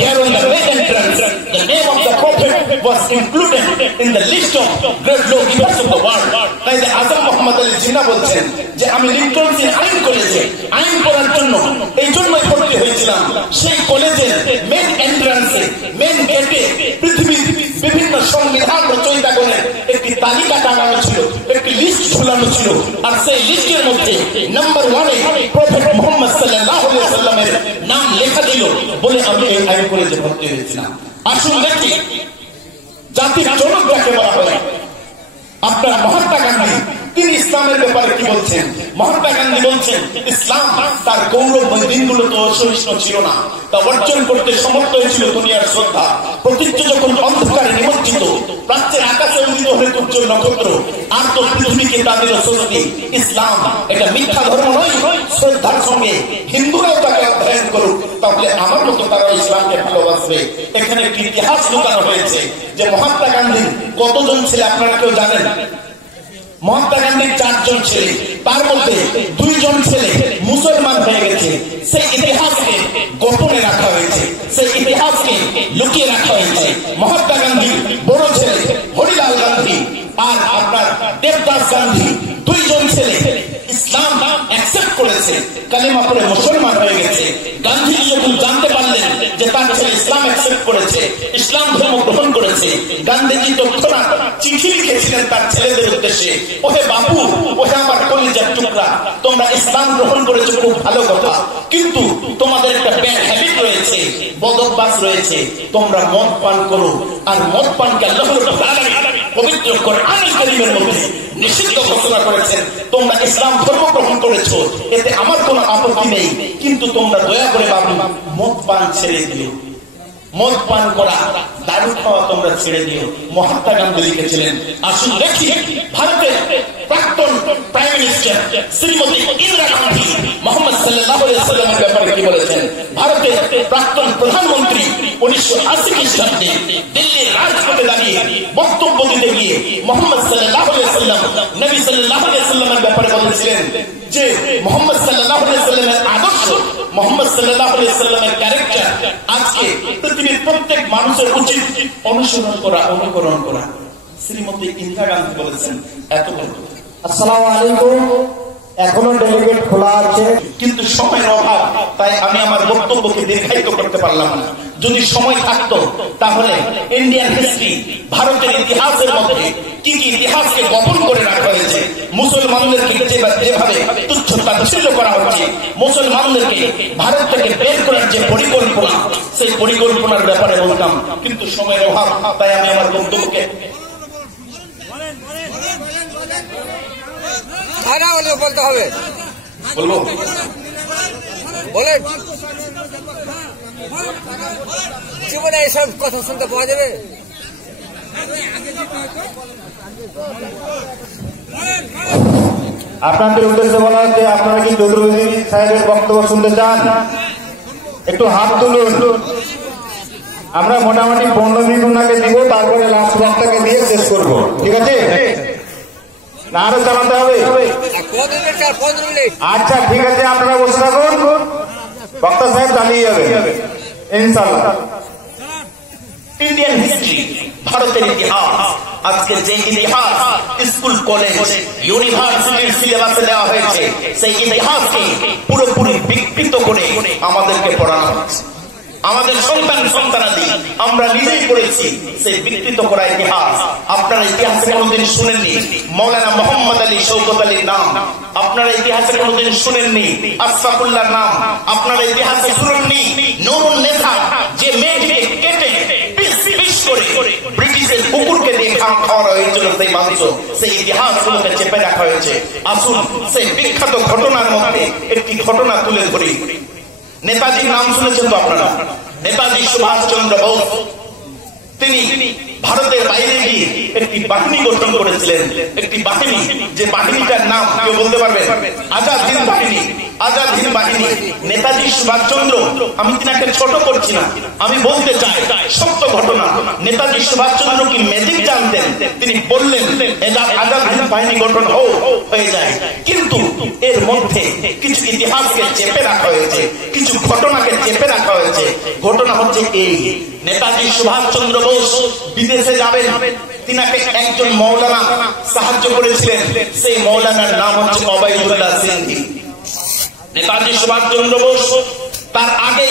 here on the main entrance the name of the prophet was included in the list of great lawgivers of the world. Quaid-e আজম মোহাম্মদ আলী জিন্নাহ বলছেন যে আমি লিঙ্কন আইন কলেজে আইন পড়ার জন্য এই জন্যই ভর্তি হয়েছিলাম। সেই কলেজের মেন এন্ট্রান্সে, মেন গেটে পৃথিবীর বিভিন্ন সংবিধান রচয়িতাগণের একটি তালিকা টাঙানো ছিল, একটি লিস্ট ঝুলানো ছিল, আর সেই লিস্টের মধ্যে নাম্বার 1-এ প্রফেট মুহাম্মদ সাল্লাল্লাহু আলাইহি ওয়াসাল্লামের নাম লেখা ছিল বলে আমি এই আইন কলেজে ভর্তি হয়েছিলাম। আসুন দেখি জাতির জনক যাকে বলা হয় আপনার মহাত্মা গান্ধী, তিনি ইসলামের ব্যাপারে কি বলছেন? মহাত্মা গান্ধী বলছেন, ইসলাম তার গৌরবময় দিনগুলো তো অসহিষ্ণু ছিল না, তা অর্জন করতে সমর্থ হয়েছিল দুনিয়ার শ্রদ্ধা। প্রতীচ্য যখন অন্ধকারে নিমজ্জিত, প্রাচ্যের আকাশে উদিত হয়ে উজ্জ্বল নক্ষত্র, আর তো পৃথিবীকে তাদের স্বস্তি। ইসলাম এটা মিথ্যা ধর্ম নয়, শ্রদ্ধার সঙ্গে হিন্দুরাও তাকে অধ্যয়ন করুক, তাহলে আমার মতো তারা ইসলামকে ভালোবাসবে। এখানে একটি ইতিহাস লুকানো হয়েছে যে মহাত্মা গান্ধীর কতজন ছেলে আপনারা কেউ জানেন? মহাত্মা গান্ধীর 4 জন ছেলে, তার মধ্যে 2 জন ছেলে মুসলমান হয়ে গেছে। সেই ইতিহাসকে গোপনে রাখা হয়েছে, সেই ইতিহাসকে লুকিয়ে রাখা হয়েছে। মহাত্মা গান্ধী বড় ছেলে হরিলাল গান্ধী আর আপনার দেবদাস গান্ধী, 2 জন ছেলে ইসলাম অ্যাকসেপ্ট করেছে, কালেমা পড়ে মুসলমান হয়ে গেছে। গান্ধীজি যখন জানতে পারলেন যে তার ছেলে ইসলাম অ্যাকসেপ্ট করেছে, ইসলাম ধর্ম গ্রহণ করেছে, গান্ধীজি তৎক্ষণাৎ চিঠি লিখেছিলেন তার ছেলেদের উদ্দেশ্যে, ওহে বাপু, ওহে আমার কলিজার টুকরা, তোমরা ইসলাম গ্রহণ করেছো খুব ভালো কথা, কিন্তু তোমাদের একটা ব্যাড হ্যাবিট রয়েছে, বদ অভ্যাস রয়েছে, তোমরা মদ পান করো। আর মদ পানকে আল্লাহ রাব্বুল আলামিন পবিত্র কোরআনুল কারীমের মধ্যে নিষিদ্ধ ঘোষণা করেছেন। তোমরা ইসলাম ধর্ম গ্রহণ করেছো, এতে আমার কোনো আপত্তি নেই, কিন্তু তোমরা দয়া করে বাবু মদ পান ছেড়ে দিও, মদ পান করা, দারু খাওয়া তোমরা ছেড়ে দিও। মহাত্মা গান্ধী লিখেছিলেন। আসুন দেখি ভারতের প্রাক্তন প্রাইম মিনিস্টার শ্রীমতী ইন্দিরা গান্ধী মোহাম্মদ সাল্লাল্লাহু আলাইহি ওয়াসাল্লামের ব্যাপারে কি বলেছেন। ভারতের প্রাক্তন প্রধানমন্ত্রী 1980 খ্রিস্টাব্দে দিল্লির রাজপথে দাঁড়িয়ে বক্তব্য দিতে গিয়ে মোহাম্মদ সাল্লাল্লাহু আলাইহি ওয়াসাল্লাম, নবী সাল্লাল্লাহু আলাইহি ওয়াসাল্লামের ব্যাপারে বলেছিলেন যে মোহাম্মদ সাল্লাল্লাহু আলাইহি ওয়াসাল্লামের আদর্শ, মোহাম্মদ সাল্লাল্লাহু আলাইহি ওয়াসাল্লামের ক্যারেক্টার আজকে পৃথিবীর প্রত্যেক মানুষের উচিত অনুসরণ করা, অনুকরণ করা। শ্রীমতী ইন্দিরা গান্ধী বলেছেন এত বড়। আসসালামু আলাইকুম। এখনো ডেলিগেট খোলা আছে, কিন্তু সময়ের অভাব, তাই আমি আমার বক্তব্যকে দীর্ঘায়িত করতে পারলাম না। যদি সময় থাকতো তাহলে ইন্ডিয়ান হিস্ট্রি, ভারতের ইতিহাসের মধ্যে কি কি ইতিহাসকে গোপন করে রাখা হয়েছে, মুসলমানদেরকে যেভাবে তুচ্ছ তাচ্ছিল্য করা হচ্ছে, মুসলমানদেরকে ভারত থেকে বের করার যে পরিকল্পনা, সেই পরিকল্পনার ব্যাপারে বলতাম, কিন্তু সময়ের অভাব, তাই আমি আমার বক্তব্যকে বলতে হবে, বলবো। বলেন, জীবনে এইসব কথা শুনতে পাওয়া যাবে। আপনাদের উদ্দেশ্যে বলা হচ্ছে, আপনারা কি চৌধুরী সাহেবের বক্তব্য শুনতে চান? একটু হাত তুলুন। আমরা মোটামুটি 15 মিনিট ওনাকে দিব, তারপরে লাস্ট বক্তাকে দিয়ে শেষ করবো, ঠিক আছে? না আরো চালাতে হবে? 15 মিনিট। আচ্ছা ঠিক আছে, আপনারা বসে থাকুন, বক্তা সাহেব চালিয়ে যাবে ইনশাআল্লাহ। ইন্ডিয়ান হিস্ট্রি, ভারতের ইতিহাস, আজকে যে ইতিহাস স্কুল কলেজ ইউনিভার্সিটির সিলেবাসে দেওয়া হয়েছে, সেই ইতিহাসকে পুরোপুরি বিকৃত করে আমাদেরকে পড়ানো হচ্ছে। আমাদের সন্তানাদি আমরা নিজেই পড়েছি সেই বিকৃত করা ইতিহাস। আপনারা ইতিহাসে কোনোদিন শুনেননি মৌলানা মোহাম্মদ আলী শওকত আলীর নাম, আপনারা ইতিহাসে কোনোদিন শুনেননি আশরাফুল্লাহর নাম, আপনারা ইতিহাসে শুনেননি নুরুন নেসা যে মেয়েটিকে কেটে পিস করে ব্রিটিশের কুকুরকে দিয়ে খাওয়ানো হয়েছিল, সেই মাংস, সেই ইতিহাসগুলোকে চেপে রাখা হয়েছে। আসুন সেই বিখ্যাত ঘটনার মধ্যে একটি ঘটনা তুলে ধরি। নেতাজির নাম শুনেছেন তো আপনারা? নেতাজি সুভাষ চন্দ্র বোস, তিনি ভারতের বাইরে গিয়ে একটি বাহিনী গঠন করেছিলেন, একটি বাহিনী, যে বাহিনীটার নাম কেউ বলতে পারবেন? আজাদ হিন্দ বাহিনী। আজাদ হিন্দ বাহিনী। নেতাজি সুভাষ চন্দ্র, আমি তিনাকে ছোট করছি না, আমি বলতে চাই সত্য ঘটনা। নেতাজি সুভাষ চন্দ্র কি ম্যাজিক জানতেন? তিনি বললেন আজাদ হিন্দ বাহিনী গঠন হয়ে যায়, কিন্তু এর মধ্যে কিছু ইতিহাসকে চেপে রাখা হয়েছে, কিছু ঘটনাকে চেপে রাখা হয়েছে। ঘটনা হচ্ছে এই, নেতাজি সুভাষ চন্দ্র বোস বিদেশে যাবেন, তিনাকে একজন মৌলানা সাহায্য করেছিলেন, সেই মৌলানার নাম হচ্ছে ওবায়দুল্লাহ সিন্ধি। নেতাজি সুভাষ চন্দ্র বোস তার আগে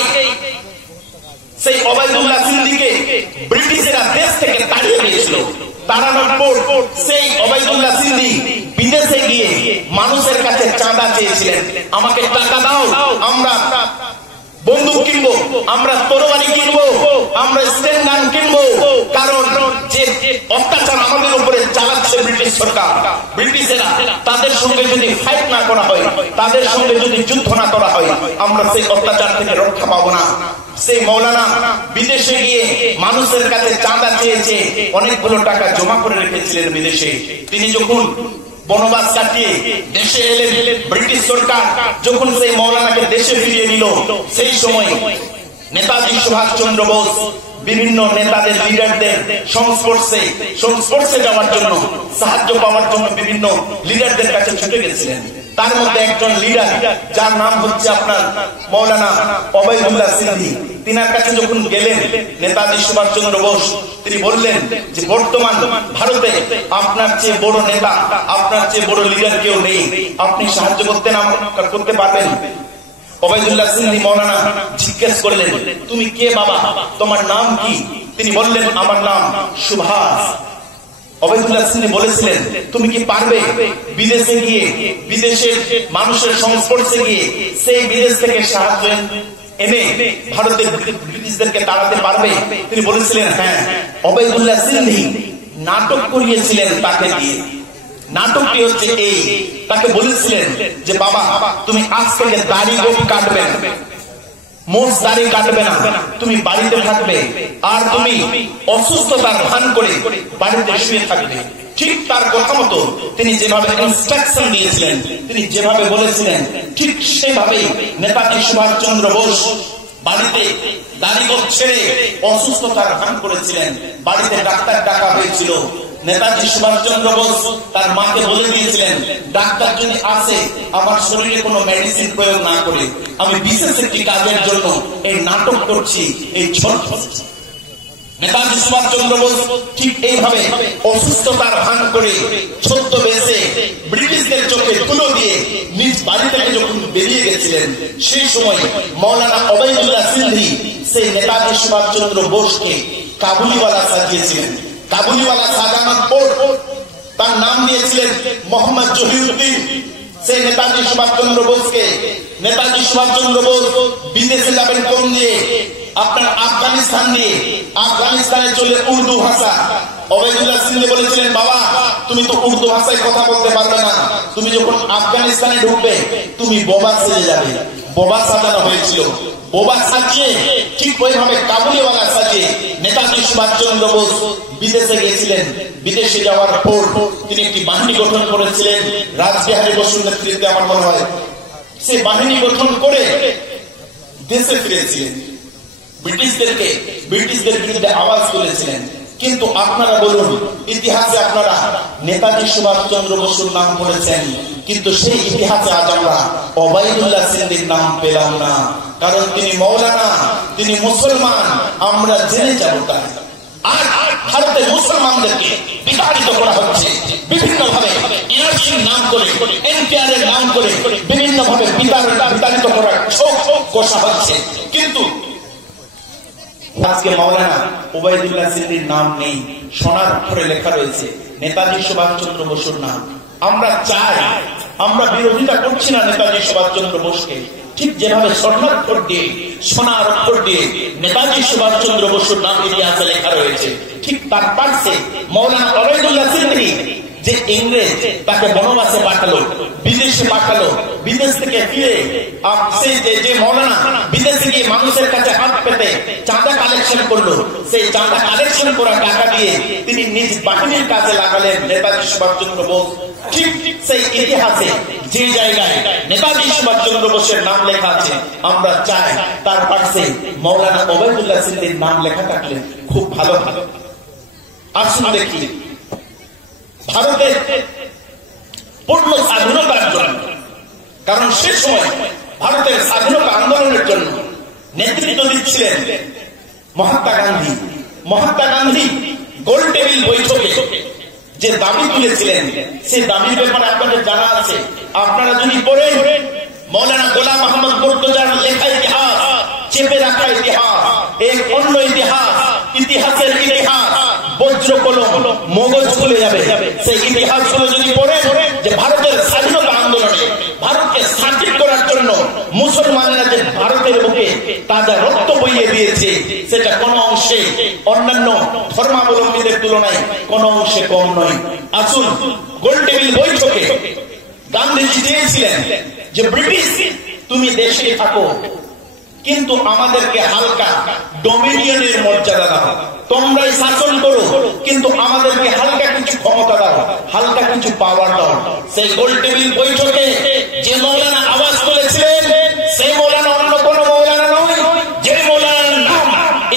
সেই ওবায়দুল্লাহ সিন্ধিকে ব্রিটিশেরা দেশ থেকে তাড়িয়ে দিয়েছিল। তাড়ানোর পর সেই ওবায়দুল্লাহ সিন্ধি বিদেশে গিয়ে মানুষের কাছে চাঁদা চেয়েছিলেন, আমাকে টাকা দাও, আমরা বন্দুক কিনবো, আমরা তরবারি কিনবো, আমরা স্টেন গান কিনবো, কারণ যে অত্যাচার আমাদের উপরে চালাচ্ছে ব্রিটিশ সরকার, ব্রিটিশেরা, তাদের সঙ্গে যদি ফাইট না করা হয়, তাদের সঙ্গে যদি যুদ্ধ না করা হয়, আমরা সেই অত্যাচার থেকে রক্ষা পাবো না। সেই মৌলানা বিদেশে গিয়ে মানুষের কাছে চাঁদা চেয়েছে, অনেকগুলো টাকা জমা করে রেখেছিলেন বিদেশে। তিনি যখন বনবাস কাটিয়ে দেশে এলেন, ব্রিটিশ সরকার যখন সেই মৌলানাকে দেশে ফিরিয়ে নিল, সেই সময় নেতাজি সুভাষ চন্দ্র বোস বিভিন্ন নেতাদের, লিডারদের সংস্পর্শে যাওয়ার জন্য, সাহায্য পাওয়ার জন্য বিভিন্ন লিডারদের কাছে ছুটে গেছিলেন। তার মধ্যে একজন লিডার, যার নাম হচ্ছে আপনার মৌলানা ওবায়দুল্লাহ সিন্ধি। তিনার কাছে যখন গেলেন নেতাজি সুভাষ চন্দ্র বোস, তিনি বললেন যে বর্তমান ভারতে আপনার চেয়ে বড় নেতা, আপনার চেয়ে বড় লিডার কেউ নেই, আপনি সাহায্য করতে পারবেন? ওবায়দুল্লাহ সিন্ধি মৌলানা জিজ্ঞেস করলেন, তুমি কে বাবা, তোমার নাম কি? তিনি বললেন, আমার নাম সুভাষ। ওবায়দুল্লাহ সিন্ধি বলেছিলেন, তুমি কি পারবে বিদেশে গিয়ে, বিদেশের মানুষের সংস্পর্শে গিয়ে সেই বিদেশ থেকে সাহায্য এনে ভারতের ব্রিটিশদেরকে তাড়াতে পারবে? তিনি বলেছিলেন হ্যাঁ। ওবায়দুল্লাহ সিন্ধি নাটক করিয়েছিলেন তাকে দিয়ে। নাটকটি হচ্ছে এই, তাকে বলেছিলেন যে বাবা, তুমি আজ থেকে দাড়ি গোঁফ কাটবে না, মোষ দাড়ি কাটবে না, তুমি বাড়িতে থাকবে, আর তুমি অসুস্থতার ভান করে বাড়িতে শুয়ে থাকবে। ঠিক তার কথা মতো তিনি যেভাবে ইনস্ট্রাকশন দিয়েছিলেন, তিনি যেভাবে বলেছিলেন, ঠিক সেইভাবেই নেতাজি সুভাষ চন্দ্র বোস বাড়িতে দাড়ি গোঁফ ছেড়ে অসুস্থতার ভান করেছিলেন। বাড়িতে ডাক্তার ডাকা হয়েছিল। নেতাজি সুভাষ চন্দ্র বোস তার মাকে বলে দিয়েছিলেন, ডাক্তার যদি আসে আমার শরীরে কোনো মেডিসিন প্রয়োগ না করে, আমি বিশেষ একটি কাজের জন্য এই নাটক করছি, এই ছোট। নেতাজি সুভাষ চন্দ্র বোস ঠিক এইভাবে অসুস্থতার ভান করে ছদ্মবেশে ব্রিটিশদের চোখে তুলো দিয়ে নিজ বাড়ি থেকে যখন বেরিয়ে গেছিলেন, সেই সময় মৌলানা ওবায়দুল্লাহ সিন্ধি সেই নেতাজি সুভাষ চন্দ্র বোসকে কাবুলিওয়ালা সাজিয়েছিলেন। কাবুলিওয়ালা সাজানোর পর তার নাম দিয়েছিলেন মোহাম্মদ জহিরুদ্দিন। সেই নেতাজি সুভাষ চন্দ্র বোসকে, নেতাজি সুভাষ চন্দ্র বোস বিদেশে যাবেন কোন দিয়ে? আপনার আফগানিস্তান দিয়ে। আফগানিস্তানে চলে উর্দু ভাষা। ওবায়দুল্লাহ সিন্ধি বলেছিলেন, বাবা তুমি তো উর্দু ভাষায় কথা বলতে পারবে না, তুমি যখন আফগানিস্তানে ঢুকবে তুমি বোবা সেজে যাবে। বোবা সাজানো হয়েছিল। বোবা সাজিয়ে ঠিক ওইভাবে কাবুলিওয়ালা সাজিয়ে নেতাজি সুভাষ চন্দ্র বোস বিদেশে গিয়েছিলেন। বিদেশে যাওয়ার পর তিনি একটি বাহিনী গঠন করেছিলেন রাসবিহারী বসুর নেতৃত্বে, আমার মনে হয়। সেই বাহিনী গঠন করে দেশে ফিরেছিলেন। ব্রিটিশদের বিরুদ্ধে আওয়াজ তুলেছিলেন। কিন্তু আপনারা বলুন, ইতিহাসে আপনারা নেতাজি সুভাষচন্দ্র বসুর নাম পড়েছেন, কিন্তু সেই ইতিহাসে আজ আমরা ওবায়দুল্লাহ সিন্দির নাম পেলাম না। কারণ তিনি মৌলানা, তিনি মুসলমান, আমরা জেনে যাব তাই। আর ভারতের মুসলমানদেরকে বিতাড়িত করা হচ্ছে বিভিন্ন ভাবে, এনআরসির নাম করে, এনপিআর এর নাম করে বিভিন্ন ভাবে বিতাড়িত করার শোক কষা হচ্ছে। কিন্তু আজকে মৌলানা ওবায়দুল্লাহ সিন্দির নাম নেই, সোনার অক্ষরে লেখা রয়েছে নেতাজি সুভাষচন্দ্র বসুর নাম। আমরা চাই, আমরা বিরোধিতা করছি না নেতাজি সুভাষচন্দ্র বোসকে, ঠিক যেভাবে স্বর্ণাক্ষর দিয়ে, সোনার অক্ষর দিয়ে নেতাজি সুভাষচন্দ্র বসুর নাম ইতিহাসে লেখা রয়েছে, ঠিক তার পাশে মৌলানা ওবায়দুল্লাহ সিন্দি, যে ইংরেজ তাকে বনবাসে পাঠালো, বিদেশে পাঠালো, বিদেশ থেকে ফিরে সেই যে মৌলানা বিদেশে গিয়ে মানুষের কাছে হাত পেতে চাঁদা কালেকশন করলো, সেই চাঁদা কালেকশন করা টাকা দিয়ে তিনি নিজ বাহিনীর কাজে লাগালেন নেতাজি সুভাষচন্দ্র বোস। ঠিক সেই ইতিহাসে যে জায়গায় নেতাজি সুভাষচন্দ্র বোসের নাম লেখা আছে, আমরা চাই তার পাশে মৌলানা ওবায়দুল্লাহ সিন্দির নাম লেখা থাকলে খুব ভালো ভালো। আসুন দেখি ভারতের পূর্ণ স্বাধীনতার জন্য, কারণ সে সময় ভারতের স্বাধীনতা আন্দোলনের জন্য নেতৃত্ব দিচ্ছিলেন মহাত্মা গান্ধী। মহাত্মা গান্ধী গোল টেবিল বৈঠকে যে দাবি তুলেছিলেন, সেই দাবির ব্যাপারে আপনাদের জানা আছে। আপনারা যদি পড়েন মৌলানা গোলাম আহমদ মুর্তজার লেখা ইতিহাস, চেপে রাখা ইতিহাস, এক অন্য ইতিহাস, ইতিহাসের ইতিহাস বজ্র কলম মগজ খুলে যাবে। সেই ইতিহাসগুলো যদি পড়ে যে ভারতের স্বাধীনতা আন্দোলনে, ভারতকে স্বাধীন করার জন্য মুসলমানেরা যে ভারতের বুকে তাজা রক্ত বইয়ে দিয়েছে, সেটা কোনো অংশে অন্যান্য ধর্মাবলম্বীদের তুলনায় কোনো অংশে কম নয়। আসুন, গোল টেবিল বৈঠকে গান্ধীজি দিয়েছিলেন যে ব্রিটিশ তুমি দেশে থাকো, কিন্তু আমাদেরকে হালকা ডোমিনিয়নের মর্যাদা দাও, তোমরাই শাসন করো, কিন্তু আমাদেরকে হালকা কিছু ক্ষমতা দাও, হালকা কিছু পাওয়ার দাও। সেই গোল টেবিল বৈঠকে যে মৌলানা আওয়াজ তুলেছিলেন, সেই মৌলানা অন্য কোন মৌলানা নয়, যে মৌলানার নাম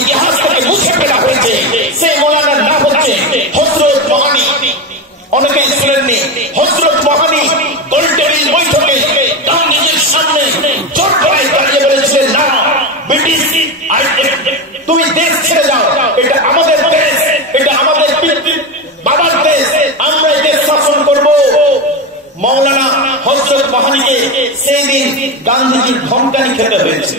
ইতিহাস থেকে মুছে ফেলা হয়েছে, সেই মৌলানার নাম হচ্ছে হযরত মহানি। অনেকেই শুনেননি, হযরত মহানি গোল টেবিল বৈঠকে গান্ধীজির সামনে জোর গলায় দাঁড়িয়ে বলেছিলেন, না ব্রিটিশ তুমি দেশ ছেড়ে যাও, এটা আমাদের দেশ, এটা আমাদের বাবার দেশ, আমরা এই দেশ শাসন করব। মৌলানা হযরত মহানিকে সেই দিন গান্ধীজির ধমকানি খেতে হয়েছে,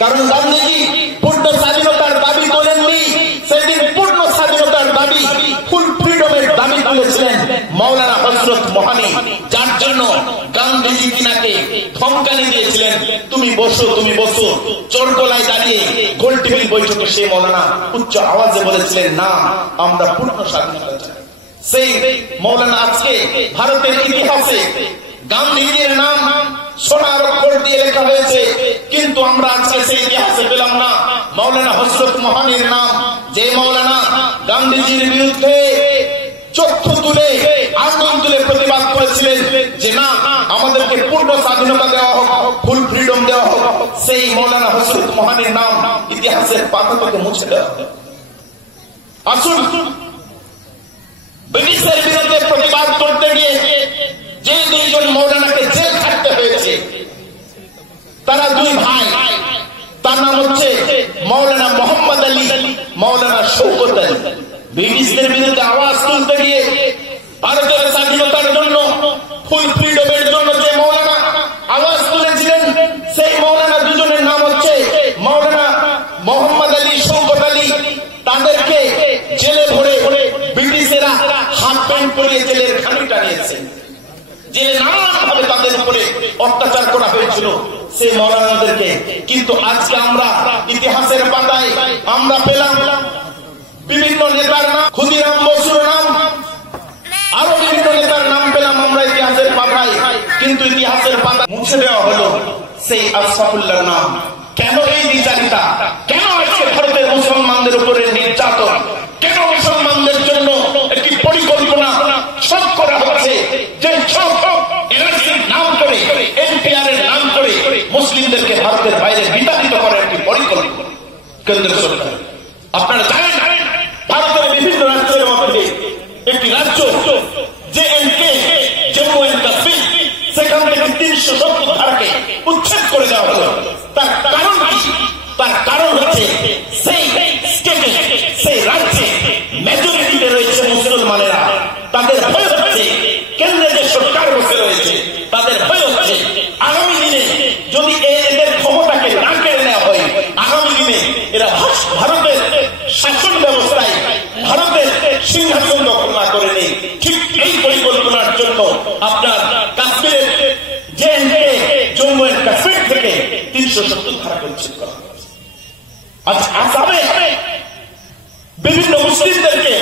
কারণ গান্ধীজি পূর্ণ স্বাধীনতার দাবি তোলেননি, সেদিন পূর্ণ স্বাধীনতার দাবি, ফুল ফ্রিডমের দাবি তুলেছিলেন মৌলানা হযরত মহানি, যার জন্য গান্ধীজি তিনাকে ধমকানি দিয়েছিলেন, তুমি বসো, তুমি বসো। চোর গলায় দাঁড়িয়ে গোল টেবিল বৈঠকে সেই মৌলানা উচ্চ আওয়াজে বলেছিলেন, না আমরা পূর্ণ স্বাধীনতা চাই। সেই মৌলানা আজকে ভারতের ইতিহাসে গান্ধীজির নাম সোনার অক্ষর দিয়ে লেখা হয়েছে, কিন্তু আমরা আজকে সেই ইতিহাসে পেলাম না মৌলানা হযরত মহানির নাম, যে মৌলানা গান্ধীজির বিরুদ্ধে চক্ষু তুলে, আগুন তুলে প্রতিবাদ করেছিলেন যে না, আমাদেরকে পূর্ণ স্বাধীনতা দেওয়া হোক, ফুল ফ্রিডম দেওয়া হোক। সেই মৌলানা হযরত মহানির নাম ইতিহাসের পাতা থেকে মুছে দেওয়া হোক। আসুন, ব্রিটিশের বিরুদ্ধে প্রতিবাদ করতে গিয়ে যে দুইজন মৌলানাকে জেল খাটতে হয়েছে, তারা দুই ভাই, তার নাম হচ্ছে মৌলানা মোহাম্মদ আলী, মৌলানা শওকত আলী। ব্রিটিশদের বিরুদ্ধে আওয়াজ তুলতে গিয়ে, ভারতের স্বাধীনতার জন্য, ফুল ফ্রিডমের জন্য যে মৌলানা আওয়াজ তুলেছিলেন, সেই মৌলানা দুজনের নাম হচ্ছে মৌলানা মোহাম্মদ আলী, শওকত আলী। তাদেরকে জেলে ভরে ব্রিটিশেরা হাত প্যান্ট পরিয়ে জেলের খানি টানিয়েছে, জেলে নানাভাবে তাদের উপরে অত্যাচার করা হয়েছিল সেই মৌলানাদেরকে। কিন্তু আজকে আমরা ইতিহাসের পাতায় আমরা পেলাম বিভিন্ন নেতার নাম, ক্ষুদিরাম বসুর নাম, আরো বিভিন্ন নেতার নাম পেলাম আমরা ইতিহাসের পাতায়, কিন্তু ইতিহাসের পাতা মুছে দেওয়া হলো সেই আশরাফুল্লাহর নাম। কেন এই বিচারিতা? কেন আজকে ভারতের মুসলমানদের উপরে নির্যাতন? কেন মুসলমানদের জন্য একটি পরিকল্পনা সব করা হচ্ছে, যে সব এনআরসির নাম করে, এনপিআর এর নাম করে মুসলিমদেরকে ভারতের বাইরে বিতাড়িত করার একটি পরিকল্পনা? কেন্দ্র সরকার। আপনারা জানেন ভারতের বিভিন্ন রাজ্যের মধ্যে একটি রাজ্য জেএনকে, জম্মু এন্ড কাশ্মীর, সেখান থেকে 370 ধারাকে উচ্ছেদ করে দেওয়া হলো। তার কারণ কি? তার কারণ হচ্ছে সেই স্টেটে, সেই রাজ্যে মেজরিটিতে রয়েছে মুসলমানেরা। তাদের ভয় হচ্ছে কেন্দ্রে যে সরকার বসে রয়েছে, তাদের ভয় হচ্ছে আগামী দিনে যদি এদের ক্ষমতাকে না কেড়ে নেওয়া হয়, আগামী দিনে এরা ভারতের শাসন ব্যবস্থায় ভারতের সিংহাসন দখল না করে নেই। ঠিক এই পরিকল্পনার জন্য আপনার কাশ্মীরের জেএনকে, জম্মু এন্ড কাশ্মীর থেকে 370 ধারা উচ্ছেদ করা হয়েছে। আজ আসামে বিভিন্ন মুসলিমদেরকে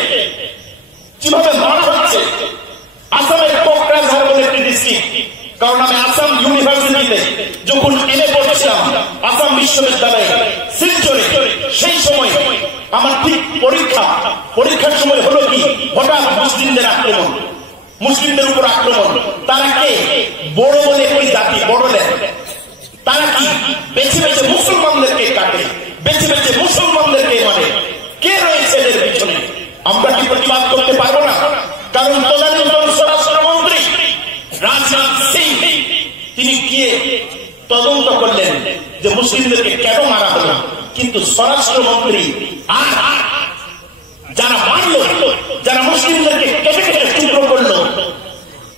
কিভাবে মারা হচ্ছে। আসামের কোকরাঝাড় বলে একটি ডিস্ট্রিক্ট, কারণ আমি আসাম ইউনিভার্সিটিতে যখন এনে পড়ছিলাম, আসাম বিশ্ববিদ্যালয়ে শিলচরে, সেই সময় আমার ঠিক পরীক্ষার সময় হলো কি, হঠাৎ মুসলিমদের আক্রমণ, মুসলিমদের উপর আক্রমণ। তারা কে? বড় বলে একটি জাতি, বড়োল্যান্ড। তারা কি বেছে বেছে মুসলমানদেরকে কাটে, বেছে বেছে মুসলমানদেরকে মানে। কে রয়েছে এদের পিছনে? আমরা কি প্রতিবাদ করতে পারবো না? কারণ তদানীন্তন স্বরাষ্ট্রমন্ত্রী রাজনাথ সিং তিনি গিয়ে তদন্ত করলেন যে মুসলিমদেরকে কেন মারা হলো, কিন্তু স্বরাষ্ট্রমন্ত্রী আর যারা মারল, যারা মুসলিমদেরকে কেটে কেটে টুকরো করলো,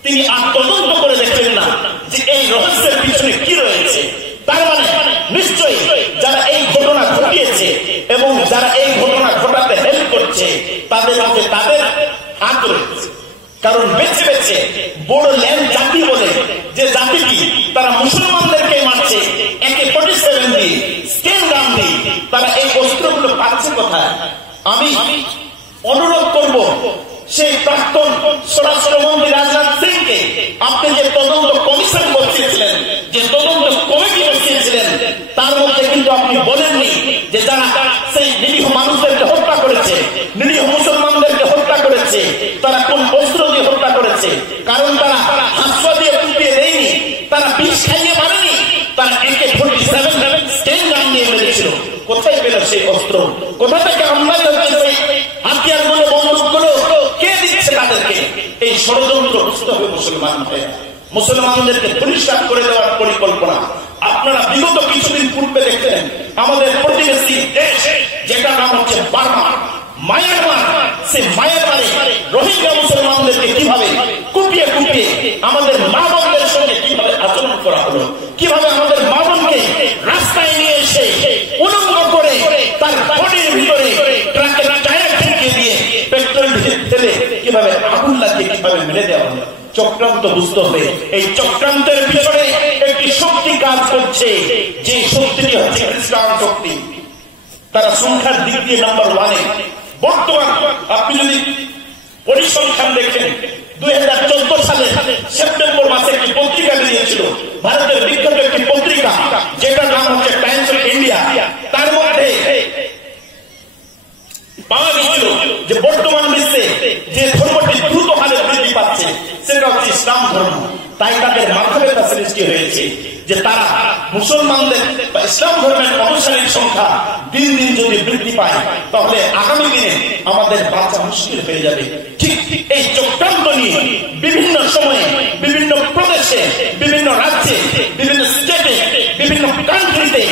তিনি আর তদন্ত করে দেখলেন না যে এই রহস্যের পিছনে কি রয়েছে। তার মানে নিশ্চয়ই যারা এই ঘটনা ঘটিয়েছে এবং যারা এই ঘটনা ঘটাতে হেল্প করছে, তাদের মধ্যে তাদের হাত রয়েছে। কারণ বেছে বেছে বড় ল্যান্ড জাতি বলে যে জাতিটি, তারা মুসলমানদেরকে মারছে AK-47 দিয়ে, স্টেন গান দিয়ে। তারা এই অস্ত্রগুলো পাচ্ছে কোথায়? আমি অনুরোধ করব সেই প্রাক্তন স্বরাষ্ট্রমন্ত্রী রাজনাথ সিংকে, আপনি যে তদন্ত কমিশন বসিয়েছিলেন, যে তদন্ত কমিটি বসিয়েছিলেন, তার মধ্যে কিন্তু আপনি বলেননি যে যারা সেই নিরীহ মানুষদেরকে হত্যা করেছে, নিরীহ মুসলমানদেরকে হত্যা করেছে, তারা কোন অস্ত্র দিয়ে হত্যা করেছে। কারণ তারা হাসপা দিয়ে কুপিয়ে দেয়নি, তারা বিষ খাইয়ে মারেনি, তারা AK-47 স্টেন গান নিয়ে মেরেছিল। কোথায় পেল সেই অস্ত্র? কোথা থেকে আমদানি হচ্ছে হাতিয়ারগুলো, বন্দুকগুলো? কে দিচ্ছে তাদেরকে? এই ষড়যন্ত্র বুঝতে হবে মুসলমান ভাইরা। মুসলমানদেরকে পরিষ্কার করে দেওয়ার পরিকল্পনা। আপনারা বিগত কিছুদিন পূর্বে দেখলেন আমাদের প্রতিবেশী দেশ, যেটা নাম হচ্ছে বার্মা, মায়ানমার, সে মায়ানমারে রোহিঙ্গা মুসলমানদেরকে কিভাবে কুপিয়ে কুপিয়ে আমাদের মা বোনদের সঙ্গে কিভাবে আচরণ করা হলো, কিভাবে আমাদের মা বোনকে রাস্তায় নিয়ে এসে উলঙ্গ করে তার বডির ভিতরে ট্রাকের টায়ার ঠেকিয়ে দিয়ে পেট্রোল ঢেলে কিভাবে আগুন লাগিয়ে কিভাবে মেরে দেওয়া হলো। চক্রান্ত বুঝতে হবে। এই চক্রান্তের পিছনে একটি শক্তি কাজ করছে, যে শক্তিটি হচ্ছে ইসলাম শক্তি। তারা সংখ্যার দিক দিয়ে নাম্বার 1-এ। বর্তমান আপনি যদি পরিসংখ্যান দেখেন, 2014 সালে সেপ্টেম্বর মাসে একটি পত্রিকা বেরিয়েছিল, ভারতের বিখ্যাত একটি পত্রিকা, যেটার নাম হচ্ছে টাইমস অফ ইন্ডিয়া। তার মধ্যে পাওয়া গেছিল যে বর্তমান বিশ্বে যে ধর্মটি দ্রুত হারে বৃদ্ধি পাচ্ছে সেটা হচ্ছে ইসলাম ধর্ম। তাই তাদের মাথা ব্যথা সৃষ্টি হয়েছে যে তারা মুসলমানদের বা ইসলাম ধর্মের অনুসারীর সংখ্যা দিন দিন যদি বৃদ্ধি পায়, তাহলে আগামী দিনে আমাদের বাঁচা মুশকিল হয়ে যাবে। ঠিক এই চক্রান্ত নিয়ে বিভিন্ন সময়ে, বিভিন্ন প্রদেশে, বিভিন্ন রাজ্যে, বিভিন্ন স্টেটে, বিভিন্ন কান্ট্রিতে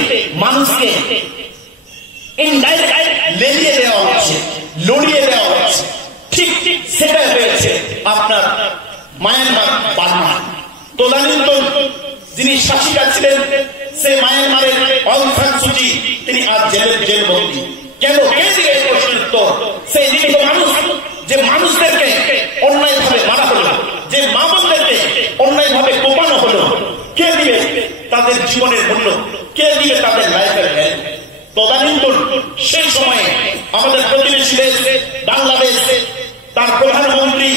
মানুষকে ইনডাইরেক্ট লেলিয়ে দেওয়া হচ্ছে, লড়িয়ে দেওয়া হচ্ছে। ঠিক সেটা হয়েছে আপনার মায়ানমার, বার্মা। তদানীন্তন যিনি শাসিকা ছিলেন, সে মায়ানমারের অং সান সু চি, তিনি আজ জেলবন্দী। কেন? কে দিবে এই প্রশ্নের উত্তর? সেই নিরীহ মানুষ, যে মানুষদেরকে অন্যায় ভাবে মারা হলো, যে মা বোনদেরকে অন্যায় ভাবে কোপানো হলো, কে দিবে তাদের জীবনের মূল্য? কে দিবে তাদের লাইফের হেল্প? তদানীন্তন সেই সময়ে আমাদের প্রতিবেশী দেশ বাংলাদেশ, তার প্রধানমন্ত্রী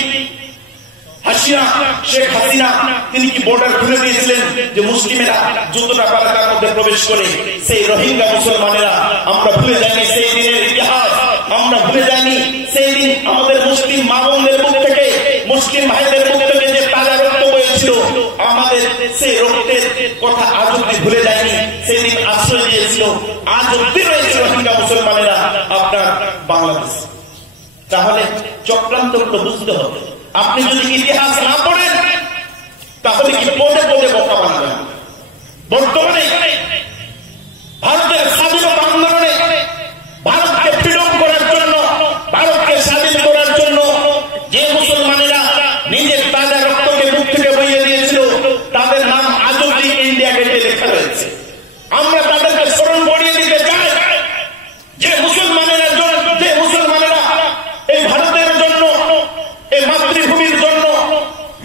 শেখ হাসিনা, তিনি কি বর্ডার খুলে দিয়েছিলেন যে মুসলিমেরা যতটা পারে তার মধ্যে প্রবেশ করে? সেই রোহিঙ্গা মুসলমানেরা, আমরা ভুলে যাইনি সেই দিনের ইতিহাস, আমরা ভুলে যাইনি সেই দিন আমাদের মুসলিম মা বোনদের মুখ থেকে, মুসলিম ভাইদের মুখ থেকে যে তাজা রক্ত বয়েছিল, আমাদের সেই রক্তের কথা আজও অব্দি ভুলে যায়নি, সেদিন আশ্রয় দিয়েছিল, আজ অব্দি রয়েছে রোহিঙ্গা মুসলমানেরা আপনার বাংলাদেশ। তাহলে চক্রান্তগুলো বুঝতে হবে। আপনি যদি ইতিহাস না পড়েন তাহলে কি পদে পদে বোকা বানাবেন। বর্তমানে ভারতের স্বাধীনতা আন্দোলনে, ভারতকে ফ্রিডম করার জন্য, ভারতকে স্বাধীন করার জন্য যে মুসলমানেরা নিজের তাজা রক্তকে মুখ থেকে বইয়ে দিয়েছিল তাদের নাম আজ অব্দি ইন্ডিয়া গেটে লেখা রয়েছে। আমরা তাদেরকে স্মরণ করিয়ে দিতে চাই যে মুসলমানেরা এই ভারতের জন্য, এই মাতৃভূমির জন্য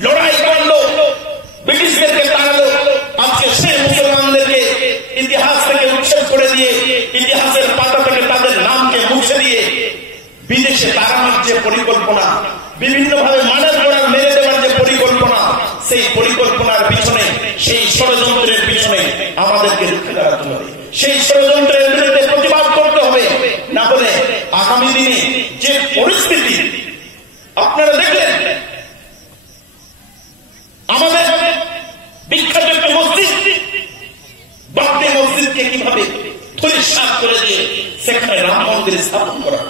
লড়াই করলো, ব্রিটিশদেরকে তাড়ালো। আজকে সেই মুসলমানদেরকে ইতিহাস থেকে উচ্ছেদ করে দিয়ে, ইতিহাসের পাতা থেকে তাদের নামকে মুছে দিয়ে বিদেশে তাড়ানোর যে পরিকল্পনা, বিভিন্ন ভাবে মানের গোড়া মেরে দেওয়ার যে পরিকল্পনা, সেই পরিকল্পনার পিছনে, সেই ষড়যন্ত্রের পিছনে আমাদেরকে রুখে দাঁড়াতে হবে। সেই ষড়যন্ত্রের বিরুদ্ধে প্রতিবাদ করতে হবে। না হলে আগামী দিনে যে পরিস্থিতি আপনারা দেখলেন, আমাদের বিখ্যাত একটা মসজিদ, বাবরি মসজিদকে কিভাবে ধূলিসাৎ করে দিয়ে সেখানে রাম মন্দির স্থাপন করা।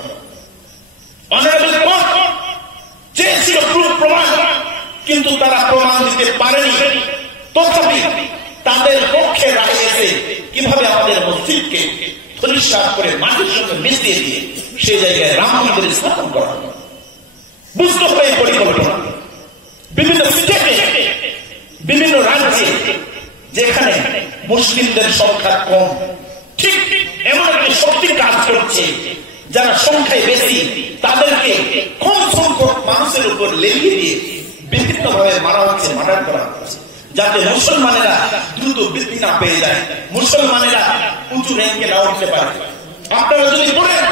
অনারেবল কোর্ট চেয়েছিল প্রমাণ, কিন্তু তারা প্রমাণ দিতে পারেনি। তথাপি তাদের পক্ষে রায় এসে কিভাবে আমাদের মসজিদকে ধূলিসাৎ করে মাটির সঙ্গে মিশিয়ে দিয়ে সেই জায়গায় রাম মন্দির স্থাপন করা। বুঝতে হবে এই পরিকল্পনা। বিভিন্ন স্টেটে, বিভিন্ন রাজ্যে যেখানে মুসলিমদের সংখ্যা কম, ঠিক এমন একটি শক্তি কাজ করছে যারা সংখ্যায় বেশি, তাদেরকে কম সংখ্যক মানুষের উপর লেলিয়ে দিয়ে বিভিন্ন ভাবে মারা হচ্ছে, মার্ডার করা হচ্ছে, যাতে মুসলমানেরা দ্রুত বৃদ্ধি না পেয়ে যায়, মুসলমানেরা উঁচু র্যাঙ্কে না উঠতে পারে। আপনারা যদি পড়েন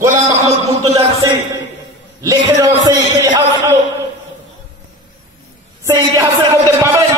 গোলাম মাহমুদ মুর্তজার সেই লিখে দেওয়া সেই ইতিহাসগুলো, সেই ইতিহাসের মধ্যে পাবেন